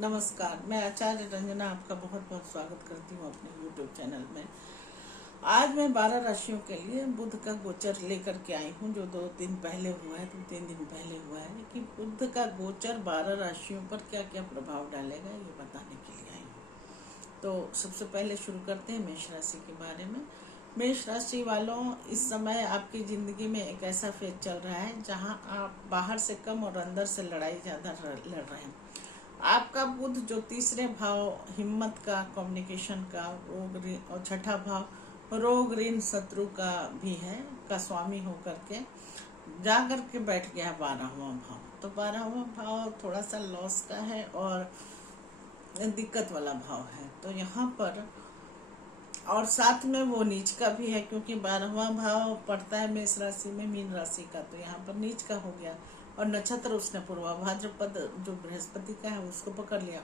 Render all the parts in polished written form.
नमस्कार, मैं आचार्य रंजना आपका बहुत बहुत स्वागत करती हूँ अपने YouTube चैनल में। आज मैं 12 राशियों के लिए बुध का गोचर लेकर के आई हूँ, जो 2-3 पहले हुआ है, 2-3 दिन पहले हुआ है कि बुध का गोचर 12 राशियों पर क्या क्या प्रभाव डालेगा, ये बताने के लिए आई हूँ। तो सबसे पहले शुरू करते हैं मेष राशि के बारे में। मेष राशि वालों, इस समय आपकी ज़िंदगी में एक ऐसा फेज चल रहा है जहाँ आप बाहर से कम और अंदर से लड़ाई ज़्यादा लड़ रहे हैं। आपका बुध जो तीसरे भाव हिम्मत का, कम्युनिकेशन का, रोग और छठा भाव रोग ऋण शत्रु का भी है, का स्वामी होकर के जा कर के बैठ गया 12वां भाव। तो 12वां भाव थोड़ा सा लॉस का है और दिक्कत वाला भाव है। तो यहाँ पर और साथ में वो नीच का भी है, क्योंकि 12वां भाव पड़ता है मेष राशि में मीन राशि का, तो यहाँ पर नीच का हो गया। और नक्षत्र उसने पूर्वा भाद्रपद जो बृहस्पति का है उसको पकड़ लिया।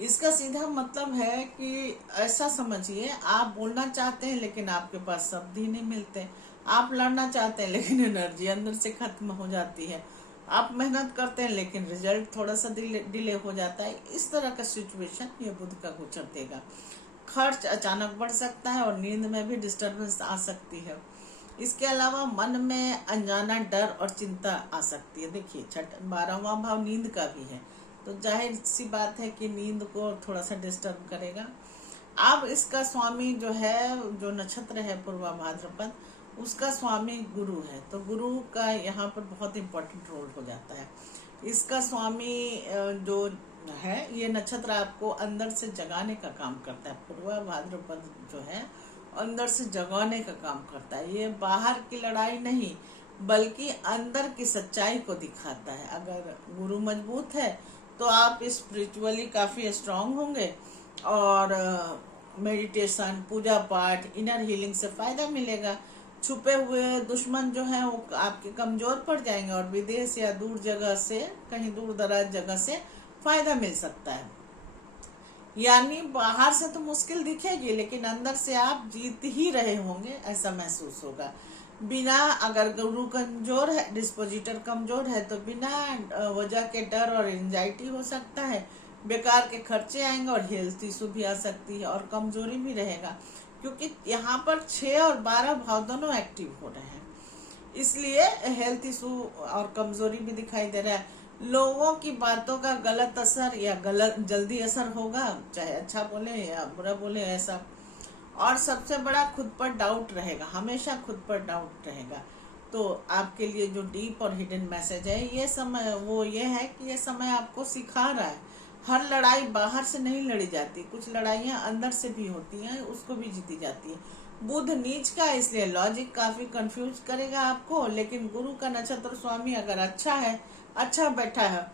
इसका सीधा मतलब है कि ऐसा समझिए, आप बोलना चाहते हैं लेकिन आपके पास शब्द ही नहीं मिलते। आप लड़ना चाहते हैं लेकिन एनर्जी अंदर से खत्म हो जाती है। आप मेहनत करते हैं लेकिन रिजल्ट थोड़ा सा डिले हो जाता है। इस तरह का सिचुएशन ये बुध का गोचर देगा। खर्च अचानक बढ़ सकता है और नींद में भी डिस्टर्बेंस आ सकती है। इसके अलावा मन में अनजाना डर और चिंता आ सकती है। देखिए 12वां भाव नींद का भी है, तो जाहिर सी बात है कि नींद को थोड़ा सा डिस्टर्ब करेगा। अब इसका स्वामी जो है, जो नक्षत्र है पूर्वा भाद्रपद, उसका स्वामी गुरु है, तो गुरु का यहाँ पर बहुत इम्पोर्टेंट रोल हो जाता है। इसका स्वामी जो है, ये नक्षत्र आपको अंदर से जगाने का काम करता है। पूर्वा भाद्रपद जो है अंदर से जगाने का काम करता है। ये बाहर की लड़ाई नहीं बल्कि अंदर की सच्चाई को दिखाता है। अगर गुरु मजबूत है तो आप स्पिरिचुअली काफ़ी स्ट्रांग होंगे और मेडिटेशन, पूजा पाठ, इनर हीलिंग से फ़ायदा मिलेगा। छुपे हुए दुश्मन जो हैं वो आपके कमज़ोर पड़ जाएंगे और विदेश या दूर जगह से, कहीं दूर दराज जगह से फ़ायदा मिल सकता है। यानी बाहर से तो मुश्किल दिखेगी लेकिन अंदर से आप जीत ही रहे होंगे, ऐसा महसूस होगा। बिना, अगर गुरु कमजोर है, डिस्पोजिटर कमजोर है, तो बिना वजह के डर और एंजाइटी हो सकता है, बेकार के खर्चे आएंगे और हेल्थ इशू भी आ सकती है और कमजोरी भी रहेगा, क्योंकि यहाँ पर 6 और 12 भाव दोनों एक्टिव हो रहे हैं। इसलिए हेल्थ इशू और कमजोरी भी दिखाई दे रहा है। लोगों की बातों का गलत असर या गलत जल्दी असर होगा, चाहे अच्छा बोले या बुरा बोले, ऐसा। और सबसे बड़ा खुद पर डाउट रहेगा, हमेशा खुद पर डाउट रहेगा। तो आपके लिए जो डीप और हिडन मैसेज है ये समय, वो ये है कि ये समय आपको सिखा रहा है हर लड़ाई बाहर से नहीं लड़ी जाती, कुछ लड़ाइयाँ अंदर से भी होती हैं, उसको भी जीती जाती है। बुध नीच का, इसलिए लॉजिक काफी कंफ्यूज करेगा आपको, लेकिन गुरु का नक्षत्र स्वामी अगर अच्छा है, अच्छा बैठा है,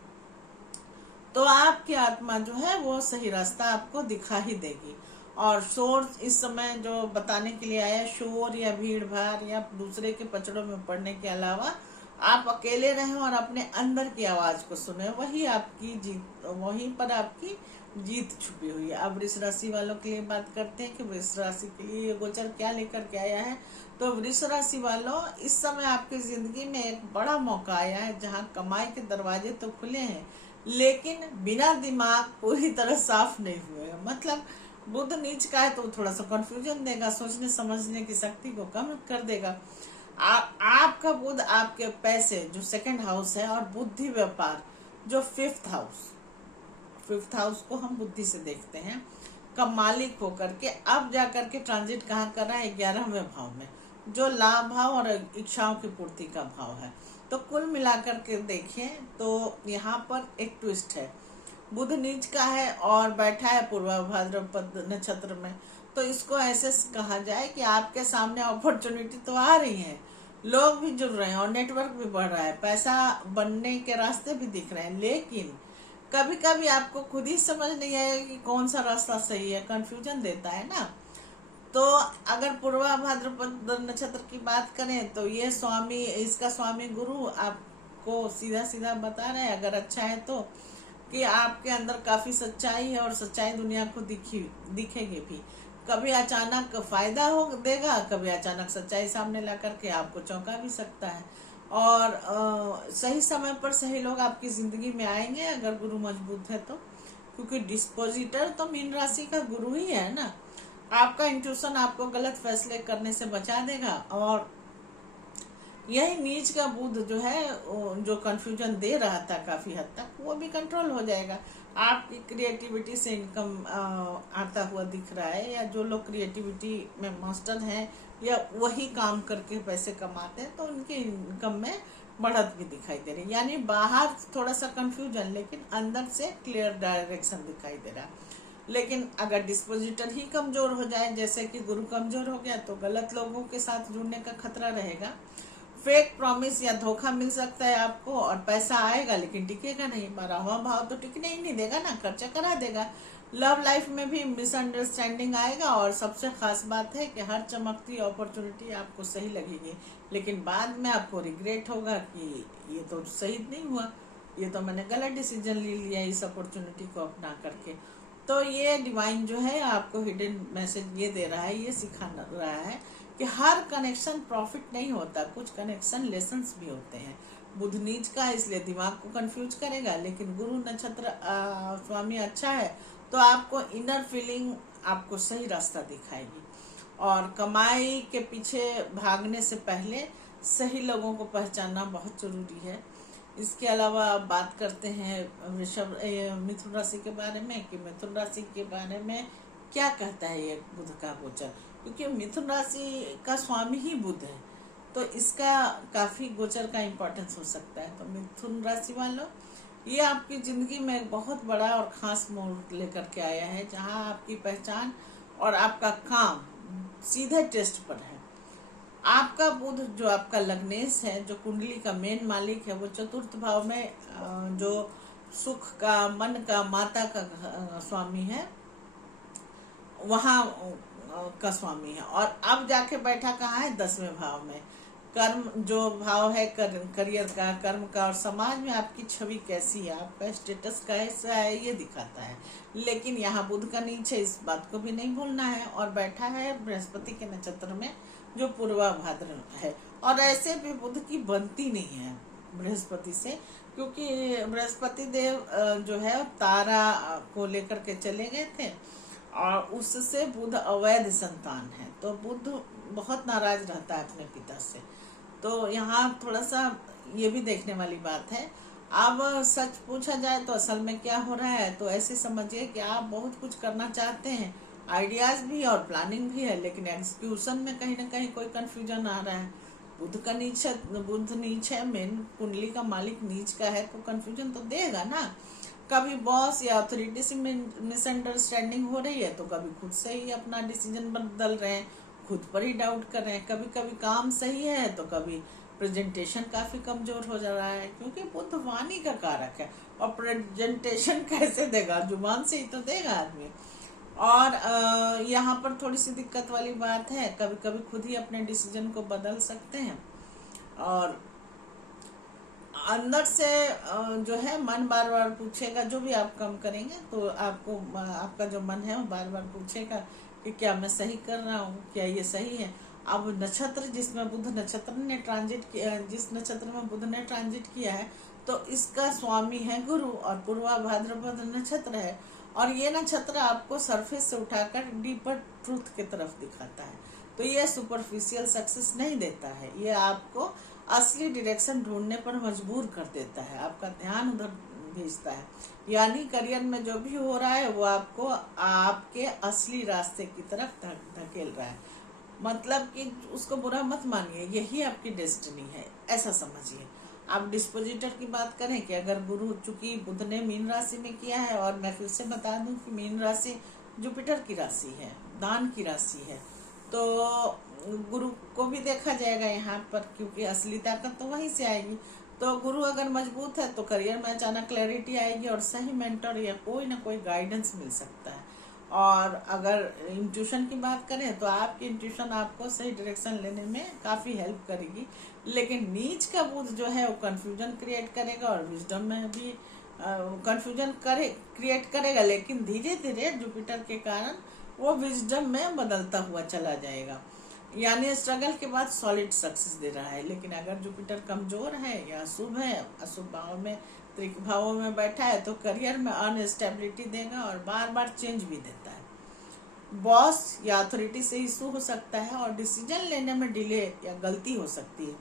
तो आपकी आत्मा जो है वो सही रास्ता आपको दिखा ही देगी। और शोर इस समय जो बताने के लिए आया, शोर या भीड़ भाड़ या दूसरे के पचड़ों में पड़ने के अलावा आप अकेले रहें और अपने अंदर की आवाज को सुने, वही आपकी जीत, वहीं पर आपकी जीत छुपी हुई है। अब वृष राशि वालों के लिए बात करते हैं कि वृष राशि के लिए ये गोचर क्या लेकर के आया है। तो वृष राशि वालों, इस समय आपकी जिंदगी में एक बड़ा मौका आया है जहां कमाई के दरवाजे तो खुले हैं लेकिन बिना दिमाग पूरी तरह साफ नहीं हुए। मतलब बुध नीच का है तो थोड़ा सा कंफ्यूजन देगा, सोचने समझने की शक्ति को कम कर देगा। आपका बुध आपके पैसे जो 2nd हाउस है और बुद्धि व्यापार जो 5th हाउस को हम बुद्धि से देखते हैं, का मालिक होकर के अब जाकर के ट्रांजिट कहाँ कर रहा है, 11वें भाव में, जो लाभ भाव और इच्छाओं की पूर्ति का भाव है। तो कुल मिलाकर के देखें तो यहाँ पर एक ट्विस्ट है। बुध नीच का है और बैठा है पूर्वा भाद्रपद नक्षत्र में, तो इसको ऐसे कहा जाए कि आपके सामने अपॉर्चुनिटी तो आ रही है, लोग भी जुड़ रहे हैं और नेटवर्क भी बढ़ रहा है, पैसा बनने के रास्ते भी दिख रहे हैं, लेकिन कभी कभी आपको खुद ही समझ नहीं आएगा कि कौन सा रास्ता सही है, कंफ्यूजन देता है ना। तो अगर पूर्वा भाद्रपद नक्षत्र की बात करें तो ये स्वामी, इसका स्वामी गुरु आपको सीधा सीधा बता रहे हैं, अगर अच्छा है तो, कि आपके अंदर काफी सच्चाई है और सच्चाई दुनिया को दिखेगी भी। कभी अचानक फायदा हो देगा, कभी अचानक सच्चाई सामने ला करके आपको चौंका भी सकता है। और सही समय पर सही लोग आपकी जिंदगी में आएंगे अगर गुरु मजबूत है तो, क्योंकि डिस्पोजिटर तो मीन राशि का गुरु ही है ना। आपका इंट्यूशन आपको गलत फैसले करने से बचा देगा, और यही नीच का बुध जो है जो कंफ्यूजन दे रहा था काफी हद तक, वो भी कंट्रोल हो जाएगा। आपकी क्रिएटिविटी से इनकम आता हुआ दिख रहा है, या जो लोग क्रिएटिविटी में मास्टर हैं या वही काम करके पैसे कमाते हैं तो उनकी इनकम में बढ़त भी दिखाई दे रही है। यानी बाहर थोड़ा सा कंफ्यूजन, लेकिन अंदर से क्लियर डायरेक्शन दिखाई दे रहा है। लेकिन अगर डिस्पोजिटर ही कमजोर हो जाए, जैसे कि गुरु कमजोर हो गया, तो गलत लोगों के साथ जुड़ने का खतरा रहेगा। फेक प्रॉमिस या धोखा मिल सकता है आपको, और पैसा आएगा लेकिन टिकेगा नहीं। 12वां भाव तो टिकने ही नहीं देगा ना, खर्चा करा देगा। लव लाइफ में भी मिसअंडरस्टैंडिंग आएगा, और सबसे खास बात है कि हर चमकती अपॉर्चुनिटी आपको सही लगेगी, लेकिन बाद में आपको रिग्रेट होगा कि ये तो सही नहीं हुआ, ये तो मैंने गलत डिसीजन ले लिया इस अपॉर्चुनिटी को अपना करके। तो ये डिवाइन जो है आपको हिडन मैसेज ये दे रहा है, ये सिखा रहा है कि हर कनेक्शन प्रॉफिट नहीं होता, कुछ कनेक्शन लेसन्स भी होते हैं। बुध नीच का इसलिए दिमाग को कंफ्यूज करेगा, लेकिन गुरु नक्षत्र स्वामी अच्छा है तो आपको इनर फीलिंग आपको सही रास्ता दिखाएगी। और कमाई के पीछे भागने से पहले सही लोगों को पहचानना बहुत जरूरी है। इसके अलावा बात करते हैं मिथुन राशि के बारे में, कि मिथुन राशि के बारे में क्या कहता है ये बुध का गोचर, क्योंकि मिथुन राशि का स्वामी ही बुध है, तो इसका काफी गोचर का इम्पोर्टेंस हो सकता है। तो मिथुन राशि वालों, ये आपकी जिंदगी में एक बहुत बड़ा और खास मोड़ लेकर के आया है, जहां आपकी पहचान और आपका काम सीधे टेस्ट पर है। आपका बुध जो आपका लग्नेश है, जो कुंडली का मेन मालिक है, वो चतुर्थ भाव में जो सुख का, मन का, माता का स्वामी है, वहाँ का स्वामी है। और अब जाके बैठा कहाँ है? 10वें भाव में। कर्म जो भाव है करियर का, कर्म का, और समाज में आपकी छवि कैसी है, आपका स्टेटस कैसा है, ये दिखाता है। लेकिन यहाँ बुध का नीच है, इस बात को भी नहीं भूलना है। और बैठा है बृहस्पति के नक्षत्र में, जो पूर्वा भाद्र है। और ऐसे भी बुध की बनती नहीं है बृहस्पति से, क्योंकि बृहस्पति देव जो है तारा को लेकर के चले गए थे, और उससे बुध अवैध संतान है, तो बुध बहुत नाराज रहता है अपने पिता से। तो यहाँ थोड़ा सा ये भी देखने वाली बात है। अब सच पूछा जाए तो असल में क्या हो रहा है, तो ऐसे समझिए कि आप बहुत कुछ करना चाहते हैं, आइडियाज भी और प्लानिंग भी है, लेकिन एग्जीक्यूशन में कहीं ना कहीं कोई कंफ्यूजन आ रहा है। बुध का नीच है, बुध नीच है, मेन कुंडली का मालिक नीच का है, तो कंफ्यूजन तो देगा ना। कभी बॉस या अथॉरिटी से मिसअंडरस्टैंडिंग हो रही है, तो कभी खुद से ही अपना डिसीजन बदल रहे हैं, खुद पर ही डाउट कर रहे हैं। कभी कभी काम सही है तो कभी प्रेजेंटेशन काफी कमजोर हो जा रहा है, क्योंकि बुध वाणी का कारक है, और प्रेजेंटेशन कैसे देगा? जुबान से ही तो देगा आदमी। और यहाँ पर थोड़ी सी दिक्कत वाली बात है, कभी कभी खुद ही अपने डिसीजन को बदल सकते हैं। और अंदर से जो है मन बार बार पूछेगा, जो भी आप काम करेंगे तो आपको आपका जो मन है वो बार बार पूछेगा कि क्या मैं सही कर रहा हूँ, क्या ये सही है। अब नक्षत्र जिसमें बुध नक्षत्र ने ट्रांजिट किया, जिस नक्षत्र में बुध ने ट्रांजिट किया है, तो इसका स्वामी है गुरु, और पूर्वा भाद्रपद नक्षत्र है। और ये नक्षत्र आपको सरफेस से उठाकर डीपर ट्रूथ की तरफ दिखाता है, तो ये सुपरफिशियल सक्सेस नहीं देता है, ये आपको असली डायरेक्शन ढूंढने पर मजबूर कर देता है, आपका ध्यान उधर भेजता है। यानी करियर में जो भी हो रहा है वो आपको आपके असली रास्ते की तरफ धकेल रहा है। मतलब कि उसको बुरा मत मानिए, यही आपकी डेस्टिनी है, ऐसा समझिए। आप डिस्पोजिटर की बात करें कि अगर गुरु, चूंकि बुध ने मीन राशि में किया है, और मैं फिर से बता दूं कि मीन राशि जुपिटर की राशि है, दान की राशि है, तो गुरु को भी देखा जाएगा यहाँ पर, क्योंकि असली ताकत तो वहीं से आएगी। तो गुरु अगर मजबूत है तो करियर में अचानक क्लैरिटी आएगी, और सही मेंटर या कोई ना कोई गाइडेंस मिल सकता है। और अगर इंट्यूशन की बात करें तो आपकी इंट्यूशन आपको सही डायरेक्शन लेने में काफ़ी हेल्प करेगी। लेकिन नीच का बुध जो है वो कंफ्यूजन क्रिएट करेगा, और विजडम में भी कंफ्यूजन क्रिएट करेगा, लेकिन धीरे धीरे जुपिटर के कारण वो विजडम में बदलता हुआ चला जाएगा। यानी स्ट्रगल के बाद सॉलिड सक्सेस दे रहा है। लेकिन अगर जुपिटर कमजोर है या अशुभ है, अशुभ भाव में, त्रिक भावों में बैठा है, तो करियर में अनस्टेबिलिटी देगा और बार बार चेंज भी देता है। बॉस या अथॉरिटी से इशू हो सकता है और डिसीजन लेने में डिले या गलती हो सकती है।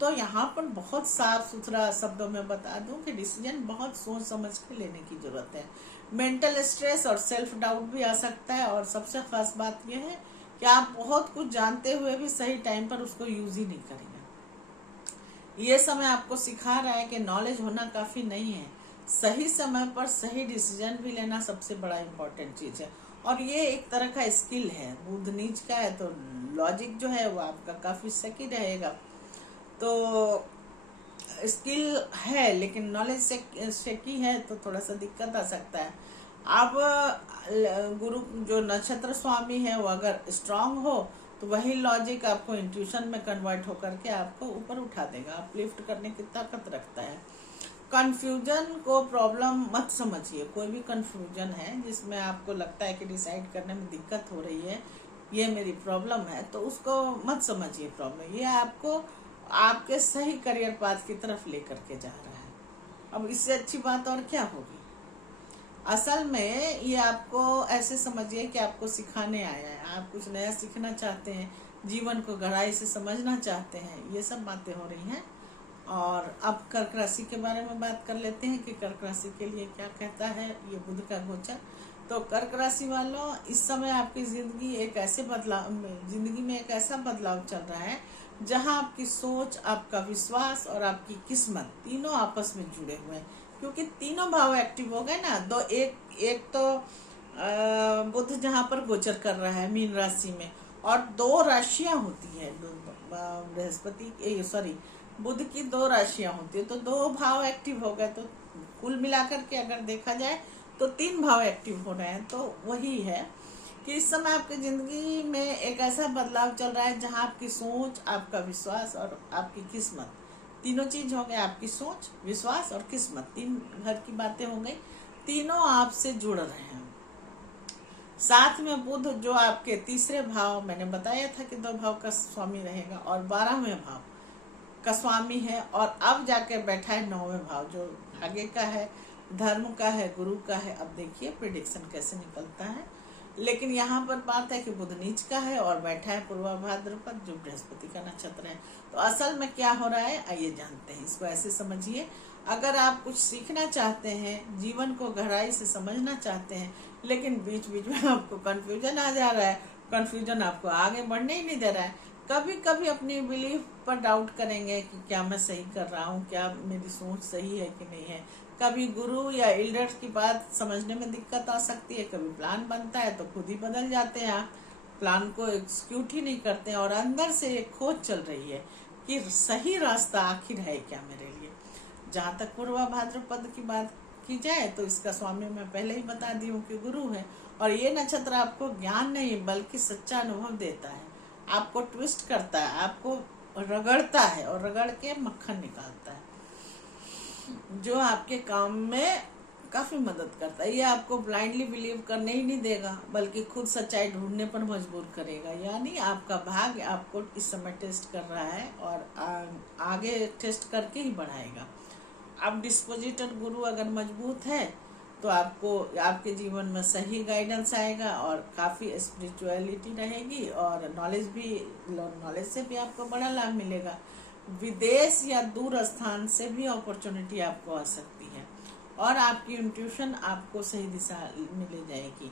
तो यहाँ पर बहुत साफ सुथरा शब्दों में बता दूं कि डिसीजन बहुत सोच समझ के लेने की जरूरत है। मेंटल स्ट्रेस और सेल्फ डाउट भी आ सकता है। और सबसे खास बात यह है कि आप बहुत कुछ जानते हुए भी सही टाइम पर उसको यूज ही नहीं करेंगे। ये समय आपको सिखा रहा है कि नॉलेज होना काफी नहीं है, सही समय पर सही डिसीजन भी लेना सबसे बड़ा इम्पोर्टेंट चीज है। और ये एक तरह का स्किल है। बुध नीच का है तो लॉजिक जो है वो आपका काफी सही रहेगा। तो स्किल है लेकिन नॉलेज से की है तो थोड़ा सा दिक्कत आ सकता है। अब गुरु जो नक्षत्र स्वामी है वो अगर स्ट्रांग हो तो वही लॉजिक आपको इंट्यूशन में कन्वर्ट होकर के आपको ऊपर उठा देगा, अपलिफ्ट करने की ताकत रखता है। कंफ्यूजन को प्रॉब्लम मत समझिए। कोई भी कंफ्यूजन है जिसमें आपको लगता है कि डिसाइड करने में दिक्कत हो रही है, ये मेरी प्रॉब्लम है, तो उसको मत समझिए प्रॉब्लम। ये आपको आपके सही करियर पाथ की तरफ लेकर के जा रहा है। अब इससे अच्छी बात और क्या होगी। असल में ये आपको ऐसे समझिए कि आपको सिखाने आया है, आप कुछ नया सीखना चाहते हैं, जीवन को गहराई से समझना चाहते हैं, ये सब बातें हो रही हैं। और अब कर्क राशि के बारे में बात कर लेते हैं कि कर्क राशि के लिए क्या कहता है ये बुध का गोचर। तो कर्क राशि वालों, इस समय आपकी जिंदगी में एक ऐसा बदलाव चल रहा है जहां आपकी सोच, आपका विश्वास और आपकी किस्मत तीनों आपस में जुड़े हुए हैं। क्योंकि तीनों भाव एक्टिव हो गए ना। दो एक तो बुध जहां पर गोचर कर रहा है मीन राशि में, और दो राशियां होती है, बुध की दो राशियां होती है, तो दो भाव एक्टिव हो गए। तो कुल मिलाकर के अगर देखा जाए तो तीन भाव एक्टिव हो रहे हैं। तो वही है कि इस समय आपकी जिंदगी में एक ऐसा बदलाव चल रहा है जहां आपकी सोच, आपका विश्वास और आपकी किस्मत, तीनों चीज हो गए। आपकी सोच, विश्वास और किस्मत, तीन घर की बातें हो गई, तीनों आपसे जुड़ रहे हैं। साथ में बुध जो आपके तीसरे भाव, मैंने बताया था कि 2 भाव का स्वामी रहेगा, और 12वें भाव का स्वामी है। और अब जाके बैठा है 9वें भाव जो भाग्य का है, धर्म का है, गुरु का है। अब देखिए प्रिडिक्शन कैसे निकलता है। लेकिन यहाँ पर बात है कि बुध नीच का है और बैठा है पूर्वा भाद्रपद जो बृहस्पति का नक्षत्र है। तो असल में क्या हो रहा है आइए जानते हैं। इसको ऐसे समझिए, अगर आप कुछ सीखना चाहते हैं, जीवन को गहराई से समझना चाहते हैं, लेकिन बीच बीच में आपको कंफ्यूजन आ जा रहा है, कंफ्यूजन आपको आगे बढ़ने ही नहीं दे रहा है, कभी कभी अपनी बिलीफ पर डाउट करेंगे कि क्या मैं सही कर रहा हूँ, क्या मेरी सोच सही है कि नहीं है। कभी गुरु या एल्डर्स की बात समझने में दिक्कत आ सकती है। कभी प्लान बनता है तो खुद ही बदल जाते हैं, आप प्लान को एग्जीक्यूट ही नहीं करते हैं, और अंदर से एक खोज चल रही है कि सही रास्ता आखिर है क्या मेरे लिए। जहाँ तक पूर्वा भाद्रपद की बात की जाए तो इसका स्वामी मैं पहले ही बता दी हूँ कि गुरु है। और ये नक्षत्र आपको ज्ञान नहीं बल्कि सच्चा अनुभव देता है, आपको ट्विस्ट करता है, आपको रगड़ता है और रगड़ के मक्खन निकालता है, जो आपके काम में काफी मदद करता है। ये आपको ब्लाइंडली बिलीव करने ही नहीं देगा बल्कि खुद सच्चाई ढूंढने पर मजबूर करेगा। यानी आपका भाग्य आपको इस समय टेस्ट कर रहा है और आगे टेस्ट करके ही बढ़ाएगा। अब डिस्पोजिटर गुरु अगर मजबूत है तो आपको आपके जीवन में सही गाइडेंस आएगा और काफ़ी स्पिरिचुअलिटी रहेगी, और नॉलेज से भी आपको बड़ा लाभ मिलेगा। विदेश या दूर स्थान से भी अपॉर्चुनिटी आपको आ सकती है और आपकी इंट्यूशन आपको सही दिशा में ले जाएगी।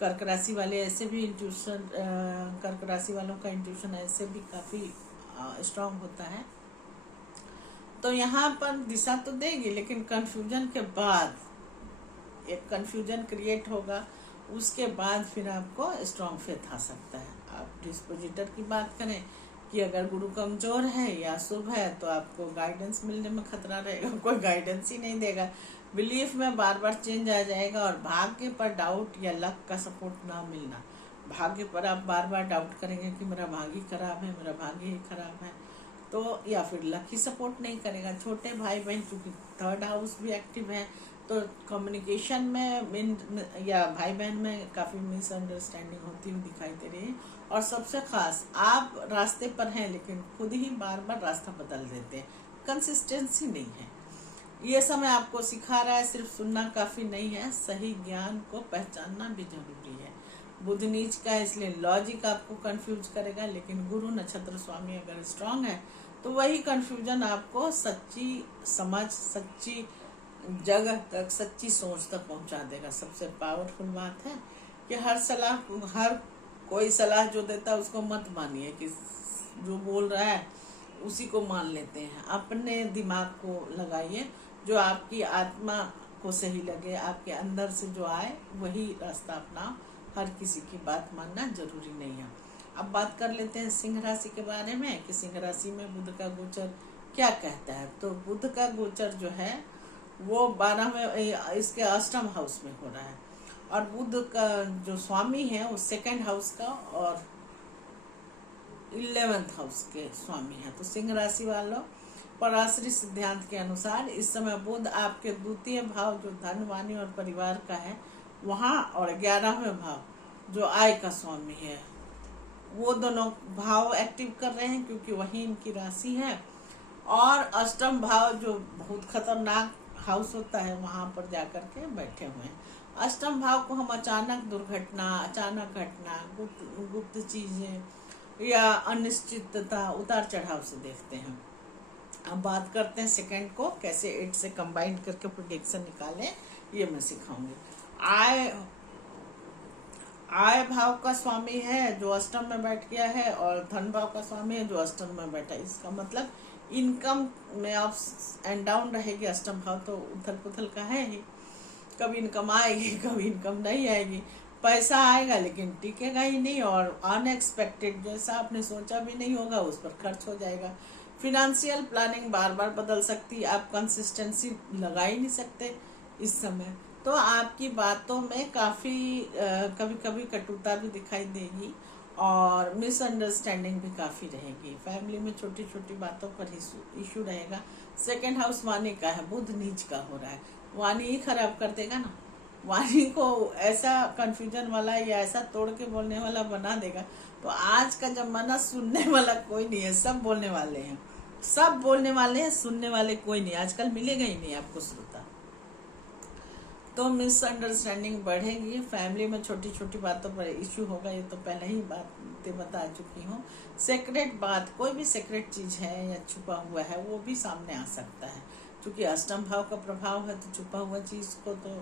कर्क राशि वाले ऐसे भी कर्क राशि वालों का इंट्यूशन ऐसे भी काफ़ी स्ट्रांग होता है। तो यहाँ पर दिशा तो देगी, लेकिन कंफ्यूजन के बाद एक कंफ्यूजन क्रिएट होगा, उसके बाद फिर आपको स्ट्रांग फेथ आ सकता है। आप डिस्पोजिटर की बात करें कि अगर गुरु कमजोर है या शुभ है तो आपको गाइडेंस मिलने में खतरा रहेगा, कोई गाइडेंस ही नहीं देगा, बिलीफ में बार बार चेंज आ जाएगा, और भाग्य पर डाउट या लक का सपोर्ट ना मिलना। भाग्य पर आप बार बार डाउट करेंगे कि मेरा भाग्य खराब है, मेरा भाग्य ही खराब है, तो या फिर लक ही सपोर्ट नहीं करेगा। छोटे भाई बहन, चूंकि 3rd हाउस भी एक्टिव है, तो कम्युनिकेशन में या भाई बहन में काफ़ी मिसअंडरस्टैंडिंग होती हुई दिखाई दे रही है। और सबसे खास, आप रास्ते पर हैं लेकिन खुद ही बार बार रास्ता बदल देते हैं, कंसिस्टेंसी नहीं है। ये समय आपको सिखा रहा है सिर्फ सुनना काफ़ी नहीं है, सही ज्ञान को पहचानना भी जरूरी है। बुध नीच का है, इसलिए लॉजिक आपको कंफ्यूज करेगा, लेकिन गुरु नक्षत्र स्वामी अगर स्ट्रांग है तो वही कंफ्यूजन आपको सच्ची समझ, सच्ची जगह तक, सच्ची सोच तक पहुंचा देगा। सबसे पावरफुल बात है कि हर कोई सलाह जो देता है उसको मत मानिए कि जो बोल रहा है उसी को मान लेते हैं। अपने दिमाग को लगाइए, जो आपकी आत्मा को सही लगे, आपके अंदर से जो आए वही रास्ता अपनाओ। हर किसी की बात मानना जरूरी नहीं है। अब बात कर लेते हैं सिंह राशि के बारे में कि सिंह राशि में बुध का गोचर क्या कहता है। तो बुध का गोचर जो है वो 12वें, इसके अष्टम हाउस में हो रहा है। और बुध का जो स्वामी है वो सेकंड हाउस का और 11th हाउस के स्वामी है। तो सिंह राशि वालों, पराशरी सिद्धांत के अनुसार इस समय बुध आपके द्वितीय भाव जो धन, वाणी और परिवार का है वहाँ, और 11वें भाव जो आय का स्वामी है, वो दोनों भाव एक्टिव कर रहे हैं क्योंकि वही इनकी राशि है। और अष्टम भाव जो बहुत खतरनाक हाउस होता है वहाँ पर जाकर के बैठे हुए हैं। अष्टम भाव को हम अचानक दुर्घटना, अचानक घटना, गुप्त चीजें या अनिश्चितता, उतार चढ़ाव से देखते हैं। अब बात करते हैं सेकंड को कैसे 8 से कंबाइन करके प्रेडिक्शन निकालें, ये मैं सिखाऊंगी। आय भाव का स्वामी है जो अष्टम में बैठ गया है, और धन भाव का स्वामी है जो अष्टम में बैठा है। इसका मतलब इनकम में अप्स एंड डाउन रहेगी। अष्टम भाव तो उथल पुथल का है ही, कभी इनकम आएगी, कभी इनकम नहीं आएगी। पैसा आएगा लेकिन टिकेगा ही नहीं, और अनएक्सपेक्टेड जैसा आपने सोचा भी नहीं होगा उस पर खर्च हो जाएगा। फिनेंशियल प्लानिंग बार बार बदल सकती है, आप कंसिस्टेंसी लगा ही नहीं सकते इस समय। तो आपकी बातों में काफ़ी कभी कभी कटुता भी दिखाई देगी और मिसअंडरस्टैंडिंग भी काफ़ी रहेगी। फैमिली में छोटी छोटी बातों पर इशू रहेगा। सेकंड हाउस वाणी का है, बुध नीच का हो रहा है, वाणी ही खराब कर देगा ना। वाणी को ऐसा कंफ्यूजन वाला या ऐसा तोड़ के बोलने वाला बना देगा। तो आज का जमाना सुनने वाला कोई नहीं है, सब बोलने वाले हैं, सब बोलने वाले हैं, सुनने वाले कोई नहीं। आजकल मिलेगा ही नहीं आपको श्रोता। तो मिसअंडरस्टैंडिंग बढ़ेगी, फैमिली में छोटी छोटी बातों पर इश्यू होगा, ये तो पहले ही बातें बता चुकी हूँ। सीक्रेट बात, कोई भी सीक्रेट चीज है या छुपा हुआ है वो भी सामने आ सकता है, क्योंकि अष्टम भाव का प्रभाव है। तो छुपा हुआ चीज को तो,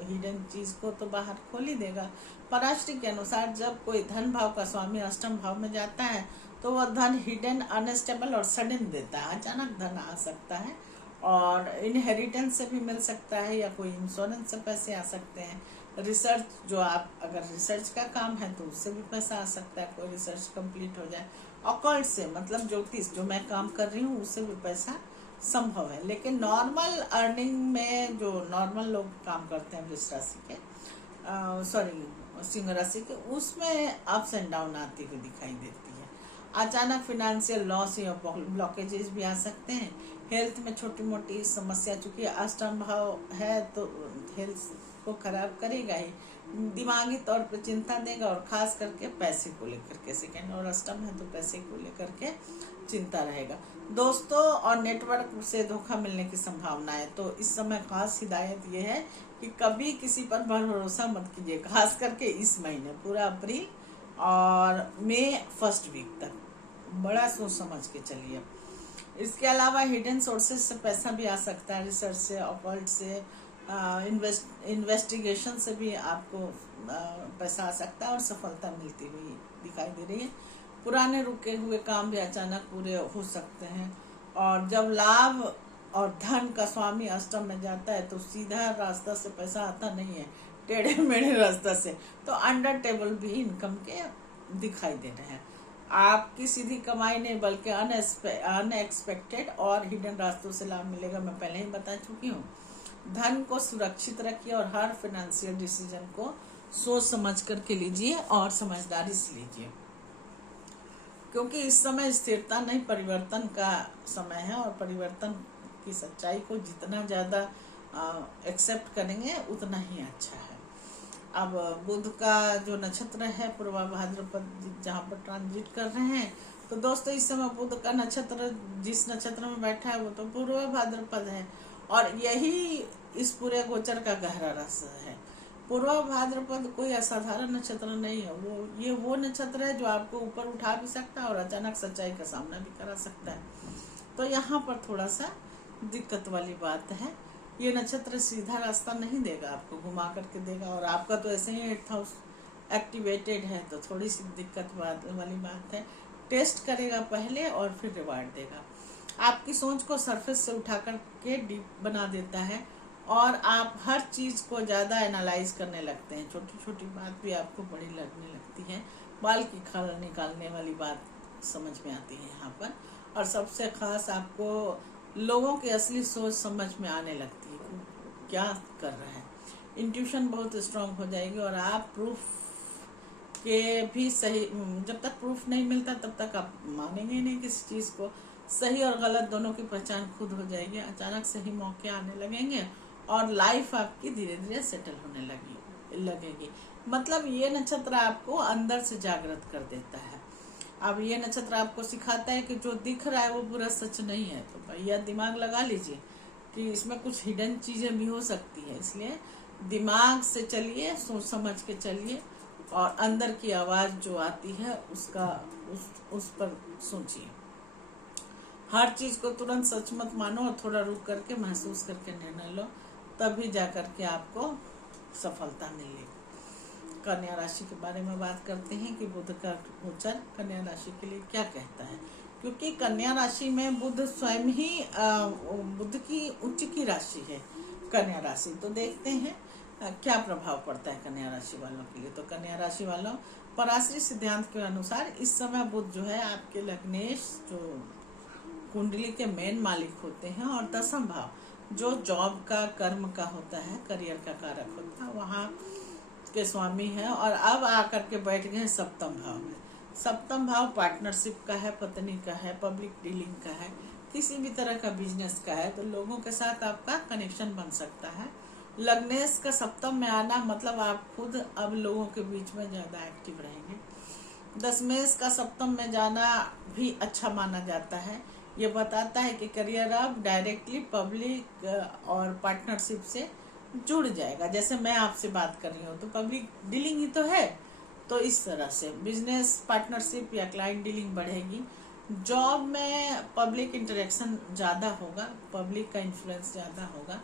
हिडन चीज को तो बाहर खोल ही देगा। पराशरी के अनुसार जब कोई धन भाव का स्वामी अष्टम भाव में जाता है तो वह धन हिडन, अनस्टेबल और सडन देता है। अचानक धन आ सकता है और इनहेरिटेंस से भी मिल सकता है, या कोई इंश्योरेंस से पैसे आ सकते हैं। रिसर्च, जो आप अगर रिसर्च का काम है तो उससे भी पैसा आ सकता है, कोई रिसर्च कंप्लीट हो जाए। ऑकल्ट से मतलब ज्योतिष, जो मैं काम कर रही हूँ उससे भी पैसा संभव है। लेकिन नॉर्मल अर्निंग में जो नॉर्मल लोग काम करते हैं वृष राशि के, सिंह राशि के, उसमें अप्स एंड डाउन आती हुई दिखाई देती है। अचानक फिनेंशियल लॉस या ब्लॉकेजेस भी आ सकते हैं। हेल्थ में छोटी मोटी समस्या, चूंकि अष्टम भाव है तो हेल्थ को खराब करेगा ही, दिमागी तौर पर चिंता देगा, और खास करके पैसे को लेकर के। सेकेंड और अष्टम है तो पैसे को लेकर के चिंता रहेगा। दोस्तों और नेटवर्क से धोखा मिलने की संभावना है। तो इस समय खास हिदायत ये है कि कभी किसी पर भरोसा मत कीजिए, खास करके इस महीने, पूरा अप्रैल और मई फर्स्ट वीक तक बड़ा सोच समझ के चलिए। इसके अलावा हिडन सोर्सेज से पैसा भी आ सकता है, रिसर्च से, ऑकल्ट से, इन्वेस्टिगेशन से भी आपको पैसा आ सकता है और सफलता मिलती हुई दिखाई दे रही है। पुराने रुके हुए काम भी अचानक पूरे हो सकते हैं। और जब लाभ और धन का स्वामी अष्टम में जाता है तो सीधा रास्ता से पैसा आता नहीं है, टेढ़े मेढ़े रास्ता से। तो अंडर टेबल भी इनकम के दिखाई दे रहे हैं। आपकी सीधी कमाई नहीं बल्कि अनएक्सपेक्टेड और हिडन रास्तों से लाभ मिलेगा, मैं पहले ही बता चुकी हूँ। धन को सुरक्षित रखिए और हर फाइनेंशियल डिसीजन को सोच समझ करके लीजिए और समझदारी से लीजिए, क्योंकि इस समय स्थिरता नहीं, परिवर्तन का समय है। और परिवर्तन की सच्चाई को जितना ज़्यादा एक्सेप्ट करेंगे उतना ही अच्छा है। अब बुध का जो नक्षत्र है पूर्वा भाद्रपद, जहाँ पर ट्रांजिट कर रहे हैं, तो दोस्तों इस समय बुध का नक्षत्र जिस नक्षत्र में बैठा है वो तो पूर्वा भाद्रपद है, और यही इस पूरे गोचर का गहरा रहस्य है। पूर्वा भाद्रपद कोई असाधारण नक्षत्र नहीं है, वो नक्षत्र है जो आपको ऊपर उठा भी सकता है और अचानक सच्चाई का सामना भी करा सकता है। तो यहाँ पर थोड़ा सा दिक्कत वाली बात है। ये नक्षत्र सीधा रास्ता नहीं देगा, आपको घुमा करके देगा, और आपका तो ऐसे ही 8th हाउस एक्टिवेटेड है, तो थोड़ी सी दिक्कत वाली बात है। टेस्ट करेगा पहले और फिर रिवार्ड देगा। आपकी सोच को सरफेस से उठा करके डीप बना देता है, और आप हर चीज़ को ज़्यादा एनालाइज करने लगते हैं। छोटी छोटी बात भी आपको बड़ी लगने लगती है। बाल की खाल निकालने वाली बात समझ में आती है यहाँ पर, और सबसे खास आपको लोगों की असली सोच समझ में आने लगती है क्या कर रहा है। इंट्यूशन बहुत स्ट्रांग हो जाएगी, और आप प्रूफ के भी सही, जब तक प्रूफ नहीं मिलता तब तक आप मानेंगे नहीं किसी चीज़ को। सही और गलत दोनों की पहचान खुद हो जाएगी। अचानक सही मौके आने लगेंगे, और लाइफ आपकी धीरे धीरे सेटल होने लगेगी। मतलब ये नक्षत्र आपको अंदर से जागृत कर देता है। अब ये नक्षत्र आपको सिखाता है कि जो दिख रहा है वो पूरा सच नहीं है। तो भैया दिमाग लगा लीजिए कि इसमें कुछ हिडन चीज़ें भी हो सकती है, इसलिए दिमाग से चलिए, सोच समझ के चलिए, और अंदर की आवाज़ जो आती है उस पर सोचिए। हर चीज़ को तुरंत सच मत मानो, और थोड़ा रुक करके महसूस करके निर्णय लो, तभी जा करके आपको सफलता मिलेगी। कन्या राशि के बारे में बात करते हैं कि बुध का गोचर कन्या राशि के लिए क्या कहता है, क्योंकि कन्या राशि में बुध स्वयं ही बुध की उच्च की राशि है कन्या राशि। तो देखते हैं क्या प्रभाव पड़ता है कन्या राशि वालों के लिए। तो कन्या राशि वालों, पराशरी सिद्धांत के अनुसार इस समय बुध जो है आपके लग्नेश, जो कुंडली के मेन मालिक होते हैं, और 10th भाव जो जॉब का, कर्म का होता है, करियर का कारक होता है, वहाँ के स्वामी हैं, और अब आकर के बैठ गए 7th भाव में। 7th भाव पार्टनरशिप का है, पत्नी का है, पब्लिक डीलिंग का है, किसी भी तरह का बिजनेस का है। तो लोगों के साथ आपका कनेक्शन बन सकता है। लग्नेश का 7th में आना मतलब आप खुद अब लोगों के बीच में ज़्यादा एक्टिव रहेंगे। 10मेश का 7th में जाना भी अच्छा माना जाता है। ये बताता है कि करियर अब डायरेक्टली पब्लिक और पार्टनरशिप से जुड़ जाएगा। जैसे मैं आपसे बात कर रही हूँ तो पब्लिक डीलिंग ही तो है, तो इस तरह से बिजनेस पार्टनरशिप या क्लाइंट डीलिंग बढ़ेगी। जॉब में पब्लिक इंटरेक्शन ज़्यादा होगा, पब्लिक का इन्फ्लुएंस ज़्यादा होगा।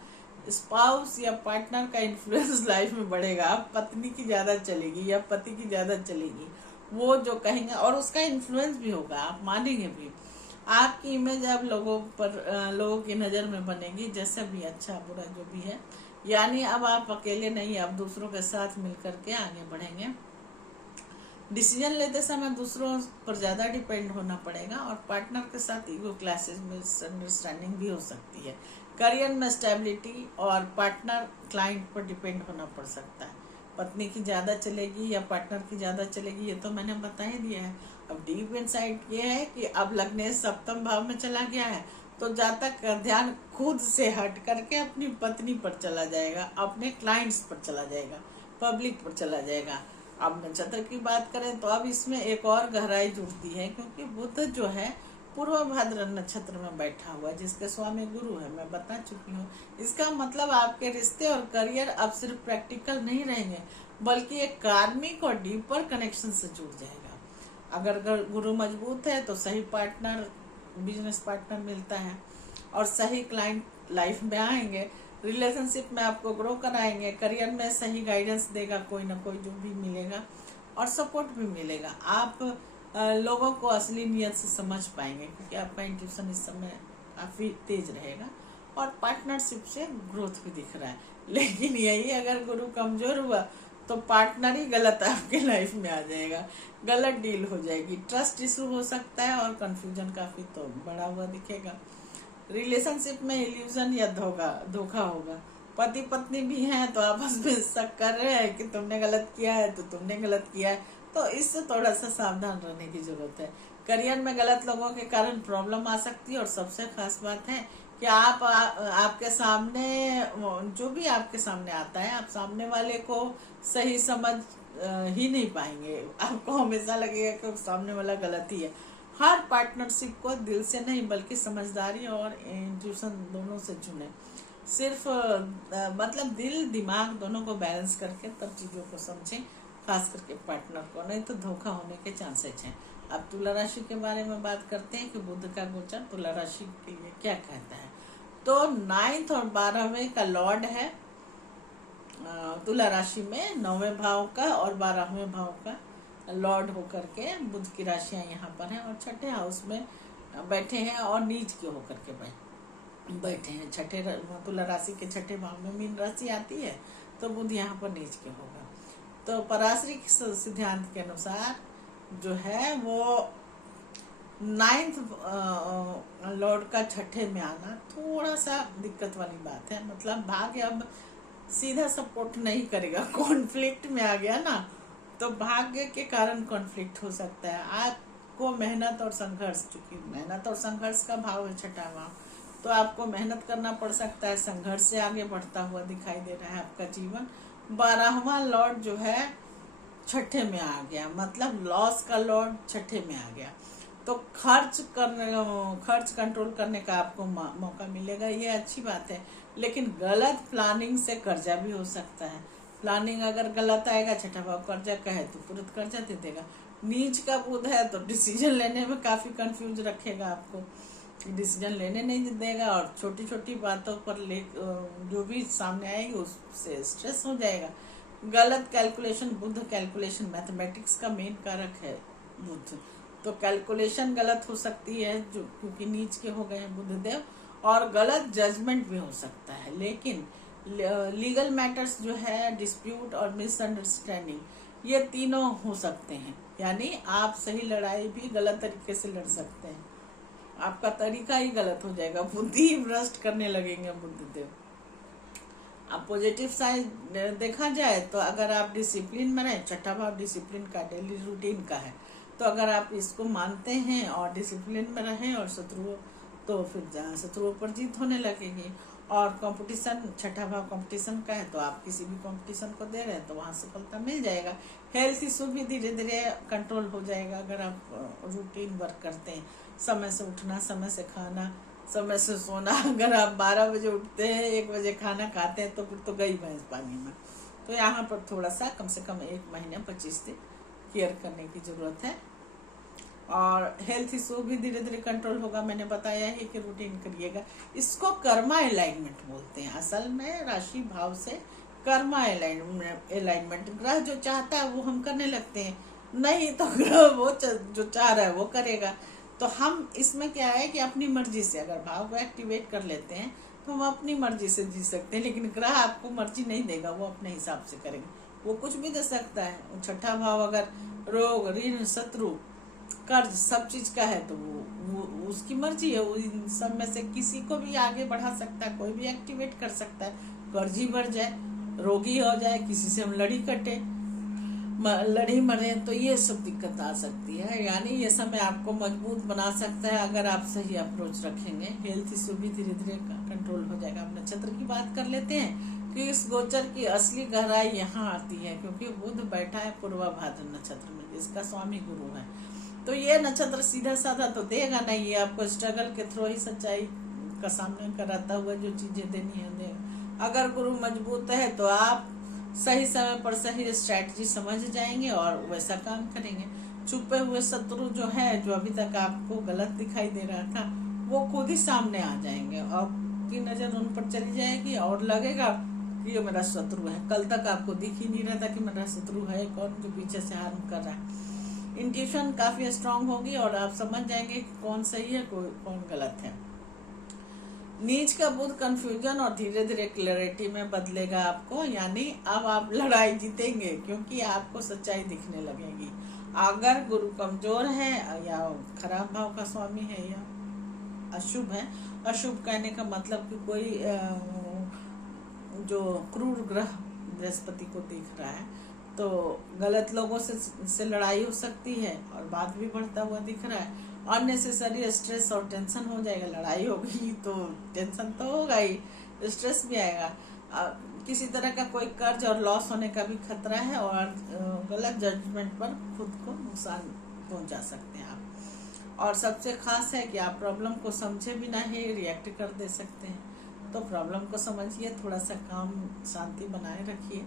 स्पाउस या पार्टनर का इन्फ्लुएंस लाइफ में बढ़ेगा। पत्नी की ज़्यादा चलेगी या पति की ज़्यादा चलेगी, वो जो कहेंगे, और उसका इन्फ्लुएंस भी होगा, आप मानेंगे भी। आपकी इमेज अब लोगों की नज़र में बनेगी, जैसा भी अच्छा बुरा जो भी है। यानी अब आप अकेले नहीं, अब दूसरों के साथ मिलकर के आगे बढ़ेंगे। डिसीजन लेते समय दूसरों पर ज़्यादा डिपेंड होना पड़ेगा, और पार्टनर के साथ ईगो क्लैशेस में मिसअंडरस्टैंडिंग भी हो सकती है। करियर में स्टेबिलिटी और पार्टनर क्लाइंट पर डिपेंड होना पड़ सकता है। पत्नी की ज़्यादा चलेगी या पार्टनर की ज़्यादा चलेगी, ये तो मैंने बता ही दिया है। अब डीप इनसाइट ये है कि अब लग्नेश 7th भाव में चला गया है, तो जातक का ध्यान खुद से हट करके अपनी पत्नी पर चला जाएगा, अपने क्लाइंट्स पर चला जाएगा, पब्लिक पर चला जाएगा। अब नक्षत्र की बात करें तो अब इसमें एक और गहराई जुड़ती है, क्योंकि बुध जो है पूर्व भाद्र नक्षत्र में बैठा हुआ है, जिसके स्वामी गुरु है, मैं बता चुकी हूँ। इसका मतलब आपके रिश्ते और करियर अब सिर्फ प्रैक्टिकल नहीं रहेंगे, बल्कि एक कार्मिक और डीपर कनेक्शन से जुड़ जाएगा। अगर गुरु मजबूत है तो सही पार्टनर, बिजनेस पार्टनर मिलता है, और सही क्लाइंट लाइफ में आएंगे, रिलेशनशिप में आपको ग्रो कराएंगे, करियर में सही गाइडेंस देगा कोई ना कोई जो भी मिलेगा, और सपोर्ट भी मिलेगा। आप लोगों को असली नियत से समझ पाएंगे, क्योंकि आपका इंट्यूशन इस समय काफ़ी तेज रहेगा, और पार्टनरशिप से ग्रोथ भी दिख रहा है। लेकिन यही अगर गुरु कमज़ोर हुआ तो पार्टनर ही गलत आपके लाइफ में आ जाएगा, गलत डील हो जाएगी, ट्रस्ट इशू हो सकता है, और कंफ्यूजन काफ़ी तो बड़ा हुआ दिखेगा। रिलेशनशिप में इल्यूजन या धोखा होगा। पति पत्नी भी हैं तो आपस में शक कर रहे हैं कि तुमने गलत किया है, तो तुमने गलत किया है, तो इससे थोड़ा सा सावधान रहने की जरूरत है। करियर में गलत लोगों के कारण प्रॉब्लम आ सकती है, और सबसे खास बात है कि कि आपके सामने जो भी आपके सामने आता है, आप सामने वाले को सही समझ ही नहीं पाएंगे। आपको हमेशा लगेगा कि सामने वाला गलत ही है। हर पार्टनरशिप को दिल से नहीं बल्कि समझदारी और इंट्यूशन दोनों से चुने। सिर्फ मतलब दिल दिमाग दोनों को बैलेंस करके तब चीज़ों को समझें, खास करके पार्टनर को, नहीं तो धोखा होने के चांसेस हैं। अब तुला राशि के बारे में बात करते हैं कि बुध का गोचर तुला राशि के लिए क्या कहता है। तो 9th और 12वें का लॉर्ड है तुला राशि में, 9वें भाव का और 12वें भाव का लॉर्ड होकर के बुध की राशियां यहाँ पर हैं और छठे हाउस में बैठे हैं और नीच के होकर के बैठे हैं। छठे तुला राशि के छठे भाव में मीन राशि आती है, तो बुध यहाँ पर नीच के होगा। तो पराशरी सिद्धांत के अनुसार जो है वो 9th लॉर्ड का छठे में आना थोड़ा सा दिक्कत वाली बात है। मतलब भाग्य अब सीधा सपोर्ट नहीं करेगा, कॉन्फ्लिक्ट में आ गया ना, तो भाग्य के कारण कॉन्फ्लिक्ट हो सकता है। आपको मेहनत और संघर्ष, चूंकि मेहनत और संघर्ष का भाव है छठा भाव, तो आपको मेहनत करना पड़ सकता है, संघर्ष से आगे बढ़ता हुआ दिखाई दे रहा है आपका जीवन। 12वां लॉर्ड जो है छठे में आ गया, मतलब लॉस का लॉर्ड छठे में आ गया, तो खर्च कंट्रोल करने का आपको मौका मिलेगा, ये अच्छी बात है। लेकिन गलत प्लानिंग से कर्जा भी हो सकता है। प्लानिंग अगर गलत आएगा, छठा भाव कर्जा का है तो तुरंत कर्जा दे देगा। नीच का बुध है तो डिसीजन लेने में काफी कंफ्यूज रखेगा आपको, डिसीजन लेने नहीं देगा और छोटी छोटी बातों पर जो भी सामने आएगी उससे स्ट्रेस हो जाएगा। गलत कैलकुलेशन, बुध कैलकुलेशन मैथमेटिक्स का मेन कारक है बुध, तो कैलकुलेशन गलत हो सकती है जो क्योंकि नीच के हो गए हैं बुधदेव, और गलत जजमेंट भी हो सकता है। लेकिन लीगल मैटर्स जो है, डिस्प्यूट और मिसअंडरस्टैंडिंग, ये तीनों हो सकते हैं। यानी आप सही लड़ाई भी गलत तरीके से लड़ सकते हैं, आपका तरीका ही गलत हो जाएगा, बुद्धि भ्रष्ट करने लगेंगे बुद्धदेव। अब पॉजिटिव साइड देखा जाए तो अगर आप डिसिप्लिन में रहें, छठा भाव डिसिप्लिन का, डेली रूटीन का है, तो अगर आप इसको मानते हैं और डिसिप्लिन में रहें और तो फिर शत्रुओं पर जीत होने लगेगी। और कंपटीशन, छठा भाव कंपटीशन का है, तो आप किसी भी कंपटीशन को दे रहे हैं तो वहां सफलता मिल जाएगा। हेल्थ इशू भी धीरे धीरे कंट्रोल हो जाएगा अगर आप रूटीन वर्क करते हैं, समय से उठना, समय से खाना, समय से सोना। अगर आप 12 बजे उठते हैं, 1 बजे खाना खाते हैं, तो फिर तो गई भैंस पानी में। तो यहाँ पर थोड़ा सा कम से कम 1 महीने 25 दिन केयर करने की जरूरत है। और हेल्थ इशू भी धीरे धीरे कंट्रोल होगा, मैंने बताया है कि रूटीन करिएगा। इसको कर्मा अलाइनमेंट बोलते हैं, असल में राशि भाव से कर्मा अलाइनमेंट। ग्रह जो चाहता है वो हम करने लगते हैं, नहीं तो ग्रह वो जो चाह रहा है वो करेगा। तो हम इसमें क्या है कि अपनी मर्जी से अगर भाव को एक्टिवेट कर लेते हैं तो हम अपनी मर्जी से जी सकते हैं। लेकिन ग्रह आपको मर्जी नहीं देगा, वो अपने हिसाब से करेंगे, वो कुछ भी दे सकता है। छठा भाव अगर रोग, ऋण, शत्रु, कर्ज सब चीज का है तो वो उसकी मर्जी है, वो इन सब में से किसी को भी आगे बढ़ा सकता है, कोई भी एक्टिवेट कर सकता है। कर्ज ही बढ़ जाए, रोगी हो जाए, किसी से हम लड़ी मरे, तो ये सब दिक्कत आ सकती है। यानी ये समय आपको मजबूत बना सकता है अगर आप सही अप्रोच रखेंगे। हेल्थ इशू भी धीरे धीरे कंट्रोल हो जाएगा। अब नक्षत्र की बात कर लेते हैं कि इस गोचर की असली गहराई यहाँ आती है, क्योंकि बुध बैठा है पूर्वा भाद्र नक्षत्र में, जिसका स्वामी गुरु है। तो ये नक्षत्र सीधा साधा तो देगा नहीं, ये आपको स्ट्रगल के थ्रू ही सच्चाई का सामना कराता हुआ जो चीजें देनी है देगा। अगर गुरु मजबूत है तो आप सही समय पर सही स्ट्रैटेजी समझ जाएंगे और वैसा काम करेंगे। छुपे हुए शत्रु जो है, जो अभी तक आपको गलत दिखाई दे रहा था, वो खुद ही सामने आ जाएंगे, आपकी नजर उन पर चली जाएगी और लगेगा कि ये मेरा शत्रु है। कल तक आपको दिख ही नहीं रहा था कि मेरा शत्रु है कौन, जो पीछे से हार्म कर रहा है। इंट्यूशन काफी स्ट्रांग होगी और आप समझ जाएंगे कि कौन सही है कौन गलत है। नीच का बुध कंफ्यूजन और धीरे धीरे क्लैरिटी में बदलेगा आपको, यानी अब आप लड़ाई जीतेंगे क्योंकि आपको सच्चाई दिखने लगेगी। अगर गुरु कमजोर है या खराब भाव का स्वामी है या अशुभ है, अशुभ कहने का मतलब कि कोई जो क्रूर ग्रह बृहस्पति को दिख रहा है, तो गलत लोगों से लड़ाई हो सकती है और बात भी बढ़ता हुआ दिख रहा है। अननेसेसरी स्ट्रेस और टेंशन हो जाएगा। लड़ाई होगी तो टेंशन तो होगा ही, स्ट्रेस भी आएगा। किसी तरह का कोई कर्ज और लॉस होने का भी खतरा है, और गलत जजमेंट पर खुद को नुकसान पहुंचा सकते हैं आप। और सबसे खास है कि आप प्रॉब्लम को समझे बिना ही रिएक्ट कर दे सकते हैं। तो प्रॉब्लम को समझिए, थोड़ा सा काम शांति बनाए रखिए।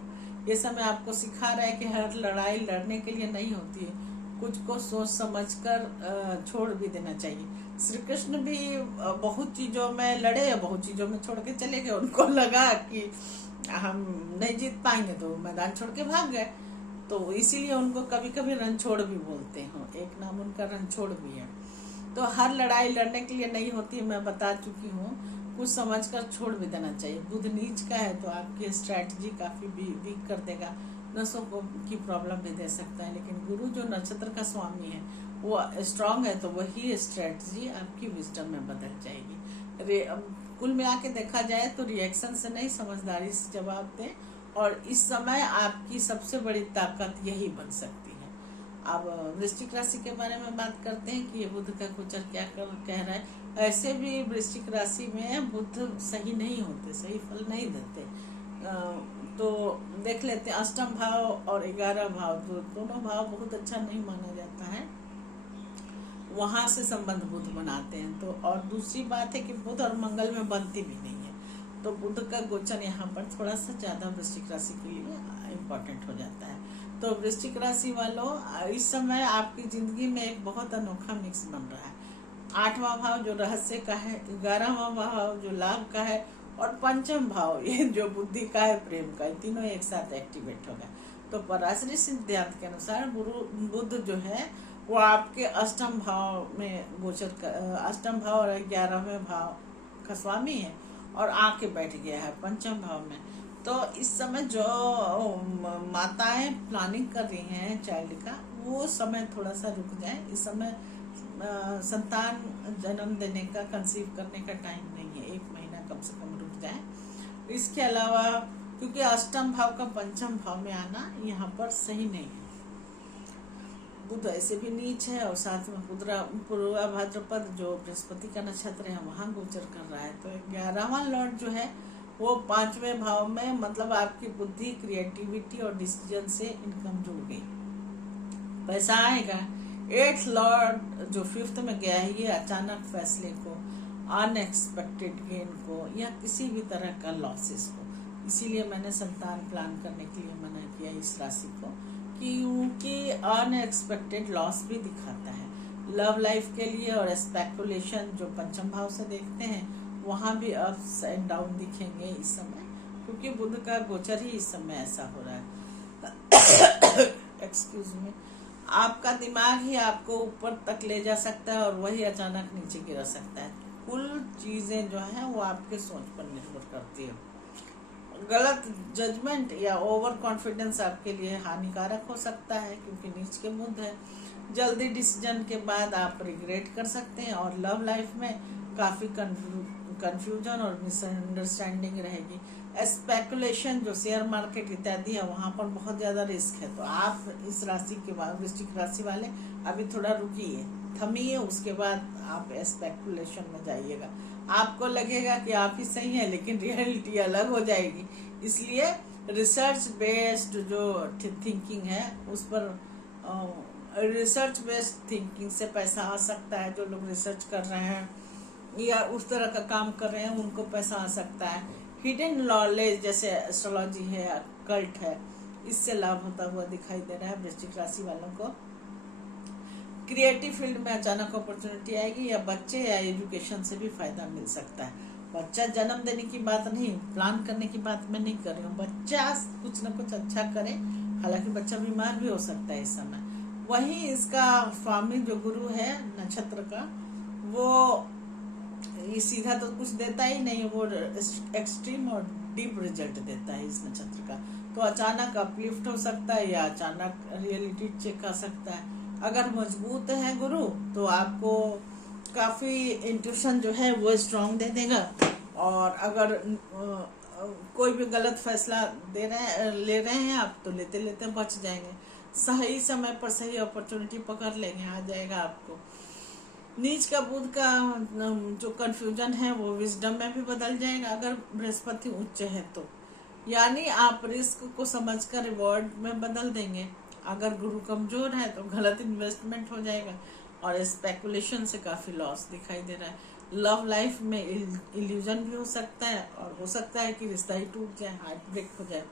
ये समय आपको सिखा रहा है कि हर लड़ाई लड़ने के लिए नहीं होती है, कुछ को सोच समझकर छोड़ भी देना चाहिए। श्री कृष्ण भी बहुत चीजों में लड़े, बहुत चीजों में छोड़ के चले गए। उनको लगा कि हम नहीं जीत पाएंगे तो मैदान छोड़ के भाग गए। तो इसीलिए उनको कभी कभी रणछोड़ भी बोलते हैं, एक नाम उनका रणछोड़ भी है। तो हर लड़ाई लड़ने के लिए नहीं होती, मैं बता चुकी हूँ। कुछ समझकर छोड़ भी देना चाहिए। बुध नीच का है तो आपकी स्ट्रैटेजी काफी वीक कर देगा, नसों को की प्रॉब्लम भी दे सकता है। लेकिन गुरु जो नक्षत्र का स्वामी है वो स्ट्रांग है, तो वही स्ट्रैटेजी आपकी विजडम में बदल जाएगी। कुल मिला के देखा जाए तो रिएक्शन से नहीं, समझदारी से जवाब दें, और इस समय आपकी सबसे बड़ी ताकत यही बन सकती है। अब वृश्चिक राशि के बारे में बात करते हैं कि ये बुध का गोचर क्या कह रहा है। ऐसे भी वृश्चिक राशि में बुध सही नहीं होते, सही फल नहीं देते। तो देख लेते हैं, अष्टम भाव और 11 भाव, दोनों भाव बहुत अच्छा नहीं माना जाता है, वहां से संबंध बुध बनाते हैं। तो और दूसरी बात है कि बुध और मंगल में बनती भी नहीं है, तो बुध का गोचर यहाँ पर थोड़ा सा ज्यादा वृश्चिक राशि के लिए इम्पोर्टेंट हो जाता है। तो वृश्चिक राशि वालों, इस समय आपकी जिंदगी में एक बहुत अनोखा मिक्स बन रहा है। 8वां भाव जो रहस्य का है, 11वां भाव जो लाभ का है, और पंचम भाव ये जो बुद्धि का है, प्रेम का, तीनों एक साथ एक्टिवेट होगा। तो पराशरी सिद्धांत के अनुसार बुध जो है वो आपके अष्टम भाव में गोचर कर, अष्टम भाव और 11वें भाव का स्वामी है, और आके बैठ गया है पंचम भाव में। तो इस समय जो माताएं प्लानिंग कर रही हैं चाइल्ड का, वो समय थोड़ा सा रुक जाए। इस समय संतान जन्म देने का, कंसीव करने का टाइम नहीं है, 1 महीना कम से कम रुक जाए। इसके अलावा क्योंकि अष्टम भाव का पंचम भाव में आना यहाँ पर सही नहीं है। बुध ऐसे भी नीच है, और साथ में पूर्वा भाद्रपद जो बृहस्पति का नक्षत्र है वहां गोचर कर रहा है। तो 11वां लॉर्ड जो है वो 5वें भाव में, मतलब आपकी बुद्धि, क्रिएटिविटी और डिसीजन से इनकम जुड़ गई, पैसा आएगा। 8th लॉर्ड जो 5th में गया है, ये अचानक फैसले को, अनएक्सपेक्टेड गेन को, या किसी भी तरह का लॉसेस को। इसीलिए मैंने संतान प्लान करने के लिए मना किया इस राशि को, क्योंकि अनएक्सपेक्टेड लॉस भी दिखाता है। लव लाइफ के लिए और स्पेकुलेशन जो पंचम भाव से देखते हैं, वहां भी अप्स एंड डाउन दिखेंगे इस समय, क्योंकि बुध का गोचर ही इस समय ऐसा हो रहा है। Excuse me. आपका दिमाग ही आपको ऊपर तक ले जा सकता है, और वही अचानक नीचे गिरा सकता है। कुल चीजें जो है वो आपके सोच पर निर्भर करती है। गलत जजमेंट या ओवर कॉन्फिडेंस आपके लिए हानिकारक हो सकता है, क्योंकि नीच के बुध है। जल्दी डिसीजन के बाद आप रिग्रेट कर सकते हैं, और लव लाइफ में काफी कंफ्यूजन और मिसअंडरस्टैंडिंग रहेगी। स्पेकुलेशन जो शेयर मार्केट इत्यादि है, वहां पर बहुत ज्यादा रिस्क है। तो आप इस राशि के बाद, वृश्चिक राशि वाले, अभी थोड़ा रुकिए, थमिए, उसके बाद आप स्पेकुलेशन में जाइएगा। आपको लगेगा कि आप ही सही है, लेकिन रियलिटी अलग हो जाएगी। इसलिए रिसर्च बेस्ड जो थिंकिंग है उस पर, रिसर्च बेस्ड थिंकिंग से पैसा आ सकता है। जो लोग रिसर्च कर रहे हैं या उस तरह का काम कर रहे हैं, उनको पैसा आ सकता है। हिडन नॉलेज जैसे एस्ट्रोलॉजी है, कल्ट है, इससे लाभ होता हुआ दिखाई दे रहा है वृश्चिक राशि वालों को। क्रिएटिव फील्ड में अचानक अपॉर्चुनिटी आएगी, या बच्चे या एजुकेशन से भी फायदा मिल सकता है। बच्चा जन्म देने की बात नहीं, प्लान करने की बात मैं नहीं कर रही हूँ। बच्चा कुछ न कुछ अच्छा करे, हालांकि बच्चा बीमार भी हो सकता है इस समय। वही इसका स्वामी जो गुरु है नक्षत्र का, वो ये सीधा तो कुछ देता ही नहीं, वो एक्सट्रीम और डीप रिजल्ट देता है इस नक्षत्र का। तो अचानक अपलिफ्ट हो सकता है, या अचानक रियलिटी चेक कर सकता है। अगर मजबूत है गुरु तो आपको काफी इंट्यूशन जो है वो स्ट्रांग दे देगा, और अगर कोई भी गलत फैसला ले रहे हैं आप, तो लेते लेते बच जाएंगे। सही समय पर सही अपॉर्चुनिटी पकड़ लेंगे, आ जाएगा आपको। नीच का बुध का जो कंफ्यूजन है वो विजडम में भी बदल जाएगा अगर बृहस्पति उच्च है तो, यानी आप रिस्क को समझकर रिवॉर्ड में बदल देंगे। अगर गुरु कमजोर है तो गलत इन्वेस्टमेंट हो जाएगा और स्पेकुलेशन से काफी लॉस दिखाई दे रहा है। लव लाइफ में इल्यूजन भी हो सकता है और हो सकता है कि रिश्ता ही टूट जाए, हार्ट ब्रेक हो जाए।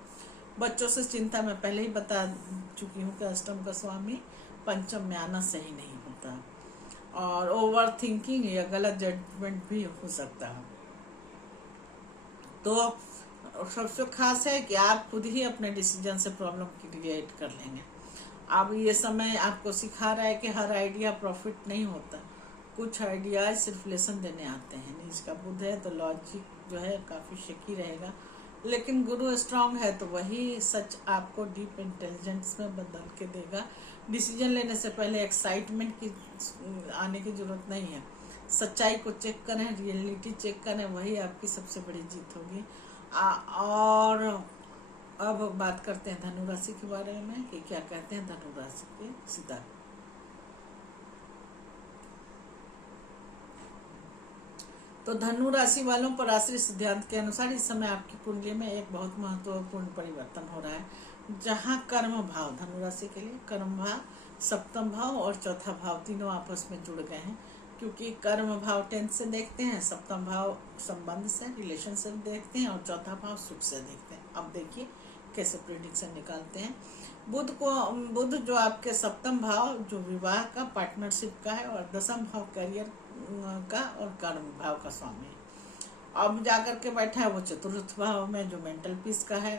बच्चों से चिंता मैं पहले ही बता चुकी हूँ कि अष्टम का स्वामी पंचम में आना सही नहीं होता और ओवर थिंकिंग या गलत जजमेंट भी हो सकता है। तो सबसे खास है कि आप खुद ही अपने डिसीजन से प्रॉब्लम क्रिएट कर लेंगे। अब ये समय आपको सिखा रहा है कि हर आइडिया प्रॉफिट नहीं होता, कुछ आइडियाज सिर्फ लेसन देने आते हैं। नीच का बुध है तो लॉजिक जो है काफ़ी शेकी रहेगा, लेकिन गुरु स्ट्रांग है तो वही सच आपको डीप इंटेलिजेंस में बदल के देगा। डिसीजन लेने से पहले एक्साइटमेंट की आने की जरूरत नहीं है। सच्चाई को चेक करें, रियलिटी चेक करें, वही आपकी सबसे बड़ी जीत होगी। और अब बात करते हैं धनु राशि के बारे में कि क्या कहते हैं धनु राशि के सितारे। तो धनु राशि वालों पर आश्रित सिद्धांत के अनुसार इस समय आपकी कुंडली में एक बहुत महत्वपूर्ण परिवर्तन हो रहा है, जहां कर्म भाव धनु राशि के लिए कर्म भाव, सप्तम भाव और चौथा भाव तीनों आपस में जुड़ गए हैं। क्योंकि कर्म भाव 10 से देखते हैं, सप्तम भाव संबंध से रिलेशनशिप देखते हैं और चौथा भाव सुख से देखते हैं। अब देखिए कैसे प्रेडिक्शन निकालते हैं। बुध जो आपके सप्तम भाव जो विवाह का, पार्टनरशिप का है और दसम भाव करियर का और कर्म भाव का स्वामी है। अब जाकर के बैठा है वो चतुर्थ भाव में जो मेंटल पीस का है,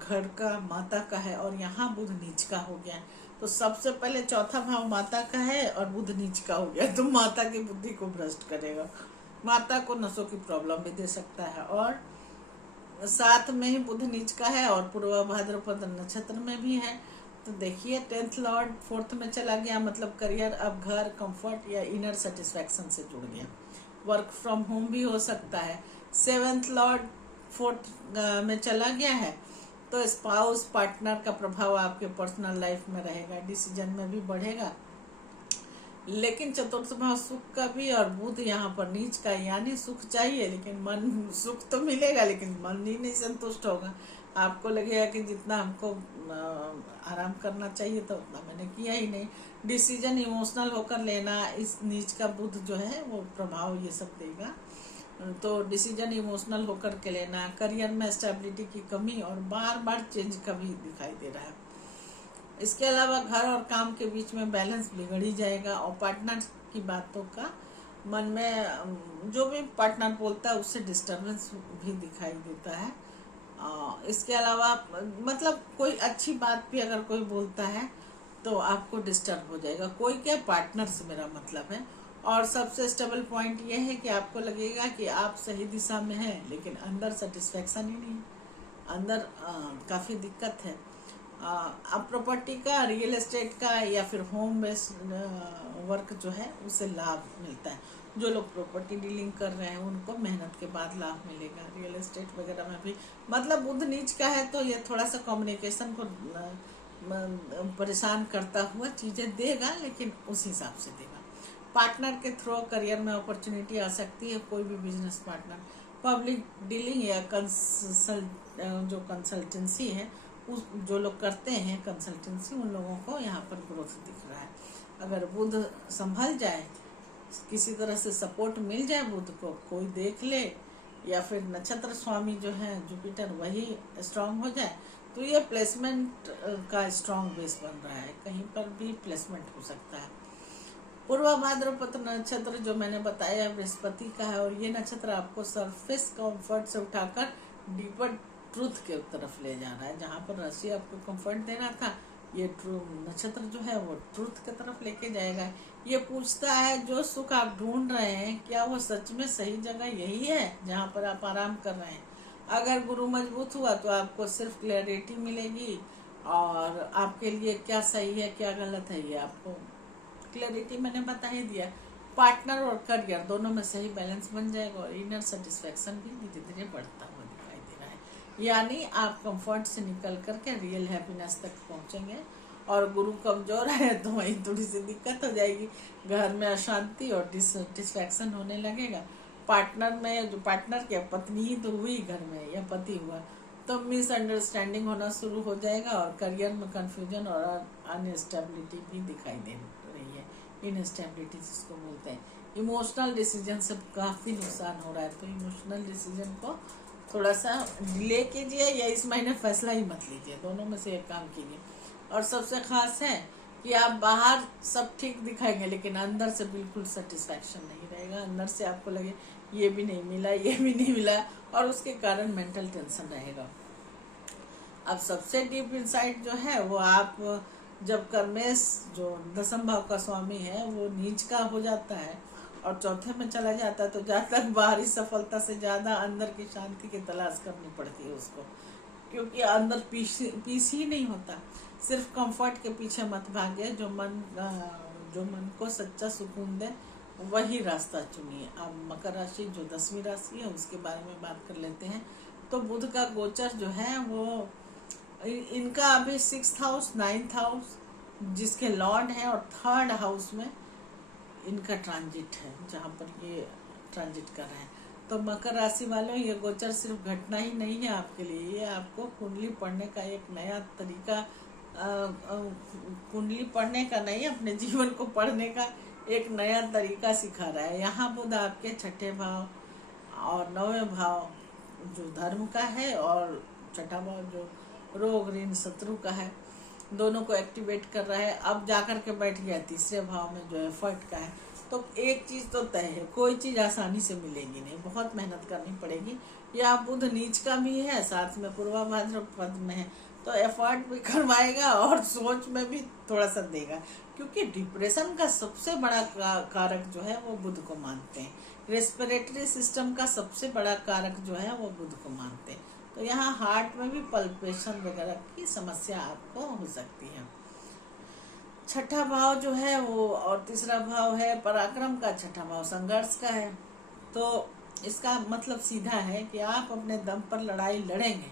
घर का, माता का है और यहाँ बुध नीच का हो गया है। तो सबसे पहले चौथा भाव माता का है और बुध नीच का हो गया तो माता की बुद्धि को भ्रष्ट करेगा, माता को नसों की प्रॉब्लम भी दे सकता है। और साथ में ही बुध नीच का है और पूर्व भाद्रपद नक्षत्र में भी है। तो देखिए 10th लॉर्ड 4th में चला गया, मतलब करियर अब घर, कंफर्ट या इनर सेटिस्फैक्शन से जुड़ गया। वर्क फ्रॉम होम भी हो सकता है। 7th लॉर्ड 4th में चला गया है तो स्पाउस, पार्टनर का प्रभाव आपके पर्सनल लाइफ में रहेगा, डिसीजन में भी बढ़ेगा। लेकिन चतुर्थ भाव सुख का भी और बुध यहाँ पर नीच का, यानी सुख चाहिए लेकिन मन, सुख तो मिलेगा लेकिन मन ही नहीं संतुष्ट होगा। आपको लगेगा कि जितना हमको आराम करना चाहिए तो उतना मैंने किया ही नहीं। डिसीजन इमोशनल होकर लेना, इस नीच का बुध जो है वो प्रभाव ये सब देगा। तो डिसीजन इमोशनल होकर के लेना, करियर में स्टेबिलिटी की कमी और बार बार चेंज का भी दिखाई दे रहा है। इसके अलावा घर और काम के बीच में बैलेंस बिगड़ ही जाएगा और पार्टनर की बातों का मन में जो भी पार्टनर बोलता है उससे डिस्टर्बेंस भी दिखाई देता है। इसके अलावा मतलब कोई अच्छी बात भी अगर कोई बोलता है तो आपको डिस्टर्ब हो जाएगा, कोई क्या, पार्टनर से मेरा मतलब है। और सबसे स्टेबल पॉइंट ये है कि आपको लगेगा कि आप सही दिशा में हैं लेकिन अंदर सेटिस्फैक्शन ही नहीं, अंदर काफ़ी दिक्कत है। अब प्रॉपर्टी का, रियल एस्टेट का या फिर होम बेस्ड वर्क जो है उससे लाभ मिलता है। जो लोग प्रॉपर्टी डीलिंग कर रहे हैं उनको मेहनत के बाद लाभ मिलेगा। रियल एस्टेट वगैरह में भी, मतलब बुध नीच का है तो ये थोड़ा सा कम्युनिकेशन को परेशान करता हुआ चीज़ें देगा, लेकिन उस हिसाब से देगा। पार्टनर के थ्रू करियर में अपॉर्चुनिटी आ सकती है, कोई भी बिजनेस पार्टनर। पब्लिक डीलिंग या जो कंसल्टेंसी है उस जो लोग करते हैं कंसल्टेंसी, उन लोगों को यहाँ पर ग्रोथ दिख रहा है। अगर बुध संभल जाए, किसी तरह से सपोर्ट मिल जाए बुध को, कोई देख ले या फिर नक्षत्र स्वामी जो है जुपिटर वही स्ट्रांग हो जाए तो ये प्लेसमेंट का स्ट्रांग बेस बन रहा है, कहीं पर भी प्लेसमेंट हो सकता है। पूर्व भाद्रपद नक्षत्र जो मैंने बताया बृहस्पति का है और ये नक्षत्र आपको सरफेस कंफर्ट से उठाकर डीपर ट्रूथ के तरफ ले जा रहा है। जहाँ पर राशि आपको कंफर्ट दे रहा था, ये नक्षत्र जो है वो ट्रूथ की तरफ लेके जाएगा। ये पूछता है जो सुख आप ढूंढ रहे हैं क्या वो सच में सही जगह यही है जहाँ पर आप आराम कर रहे हैं। अगर गुरु मजबूत हुआ तो आपको सिर्फ क्लैरिटी मिलेगी और आपके लिए क्या सही है क्या गलत है ये आपको क्लैरिटी मैंने बता ही दिया। पार्टनर और करियर दोनों में सही बैलेंस बन जाएगा और इनर सेटिस्फैक्शन भी धीरे धीरे बढ़ता हुआ दिखाई दे रहा है। यानी आप कंफर्ट से निकल करके रियल हैप्पीनेस तक पहुंचेंगे और गुरु कमजोर है तो वहीं थोड़ी सी दिक्कत हो जाएगी, घर में अशांति और डिससेटिस्फैक्शन होने लगेगा। पार्टनर में जो पार्टनर क्या पत्नी ही तो हुई घर में या पति हुआ, तो मिसअंडरस्टैंडिंग होना शुरू हो जाएगा और करियर में कंफ्यूजन और अनस्टेबिलिटी भी दिखाई दे रही है। इनस्टेबिलिटी जिसको बोलते हैं, इमोशनल डिसीजन से काफ़ी नुकसान हो रहा है, तो इमोशनल डिसीजन को थोड़ा सा डिले कीजिए या इस महीने फैसला ही मत लीजिए, दोनों में से एक काम कीजिए। और सबसे खास है कि आप बाहर सब ठीक दिखाएंगे लेकिन अंदर से बिल्कुल सेटिस्फैक्शन नहीं रहेगा, अंदर से आपको लगे ये भी नहीं मिला, ये भी नहीं मिला, और उसके कारण मेंटल टेंशन रहेगा। अब सबसे डीप इनसाइट जो है वो आप जब कर्मेश जो दसम भाव का स्वामी है वो नीच का हो जाता है और चौथे में चला जाता है, तो जहाँ तक बाहरी सफलता से ज़्यादा अंदर की शांति की तलाश करनी पड़ती है उसको, क्योंकि अंदर पीस ही नहीं होता। सिर्फ कंफर्ट के पीछे मत भागे, जो मन को सच्चा सुकून दे वही रास्ता चुनिए। अब मकर राशि जो 10वीं राशि है उसके बारे में बात कर लेते हैं। तो बुध का गोचर जो है वो इनका अभी 6th हाउस 9th हाउस जिसके लॉर्ड हैं और 3rd हाउस में इनका ट्रांजिट है, जहाँ पर ये ट्रांजिट कर रहे हैं। तो मकर राशि वालों, ये गोचर सिर्फ घटना ही नहीं है आपके लिए, ये आपको कुंडली पढ़ने का एक नया तरीका, कुंडली पढ़ने का नहीं, अपने जीवन को पढ़ने का एक नया तरीका सिखा रहा है। यहाँ बुध आपके 6ठे भाव और 9वें भाव जो धर्म का है और 6ठा भाव जो रोग ऋण शत्रु का है, दोनों को एक्टिवेट कर रहा है। अब जाकर के बैठ गया 3रे भाव में जो एफर्ट का है। तो एक चीज़ तो तय है, कोई चीज़ आसानी से मिलेगी नहीं, बहुत मेहनत करनी पड़ेगी। या बुध नीच का भी है, साथ में पूर्वा भाद्रपद में है, तो एफर्ट भी करवाएगा और सोच में भी थोड़ा सा देगा, क्योंकि डिप्रेशन का सबसे बड़ा कारक जो है वो बुध को मानते हैं। रेस्पिरेटरी सिस्टम का सबसे बड़ा कारक जो है वो बुध को मानते हैं। तो यहाँ हार्ट में भी पल्पेशन वगैरह की समस्या आपको हो सकती है। 6ठा भाव जो है वो और 3रा भाव है पराक्रम का, 6ठा भाव संघर्ष का है। तो इसका मतलब सीधा है कि आप अपने दम पर लड़ाई लड़ेंगे,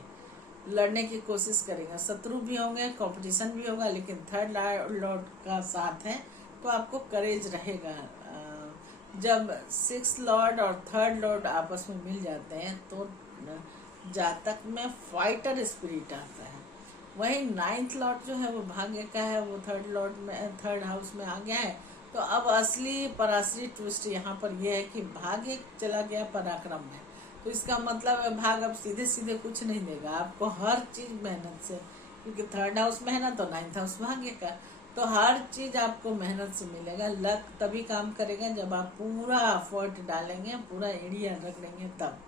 लड़ने की कोशिश करेंगे, शत्रु भी होंगे, कंपटीशन भी होगा, लेकिन 3rd लॉर्ड का साथ है तो आपको करेज रहेगा। जब 6th लॉर्ड और 3rd लॉर्ड आपस में मिल जाते हैं तो जातक में फाइटर स्पिरिट आता है। वहीं 9th लॉर्ड जो है वो भाग्य का है, वो 3rd हाउस में आ गया है। तो अब असली पराश्री ट्विस्ट यहाँ पर यह है कि भाग्य चला गया पराक्रम में, तो इसका मतलब है भाग अब सीधे सीधे कुछ नहीं देगा आपको, हर चीज़ मेहनत से, क्योंकि 3rd हाउस मेहनत और 9th हाउस भाग्य का, तो हर चीज़ आपको मेहनत से मिलेगा। लक तभी काम करेगा जब आप पूरा एफर्ट डालेंगे, पूरा एरिया रख लेंगे तब।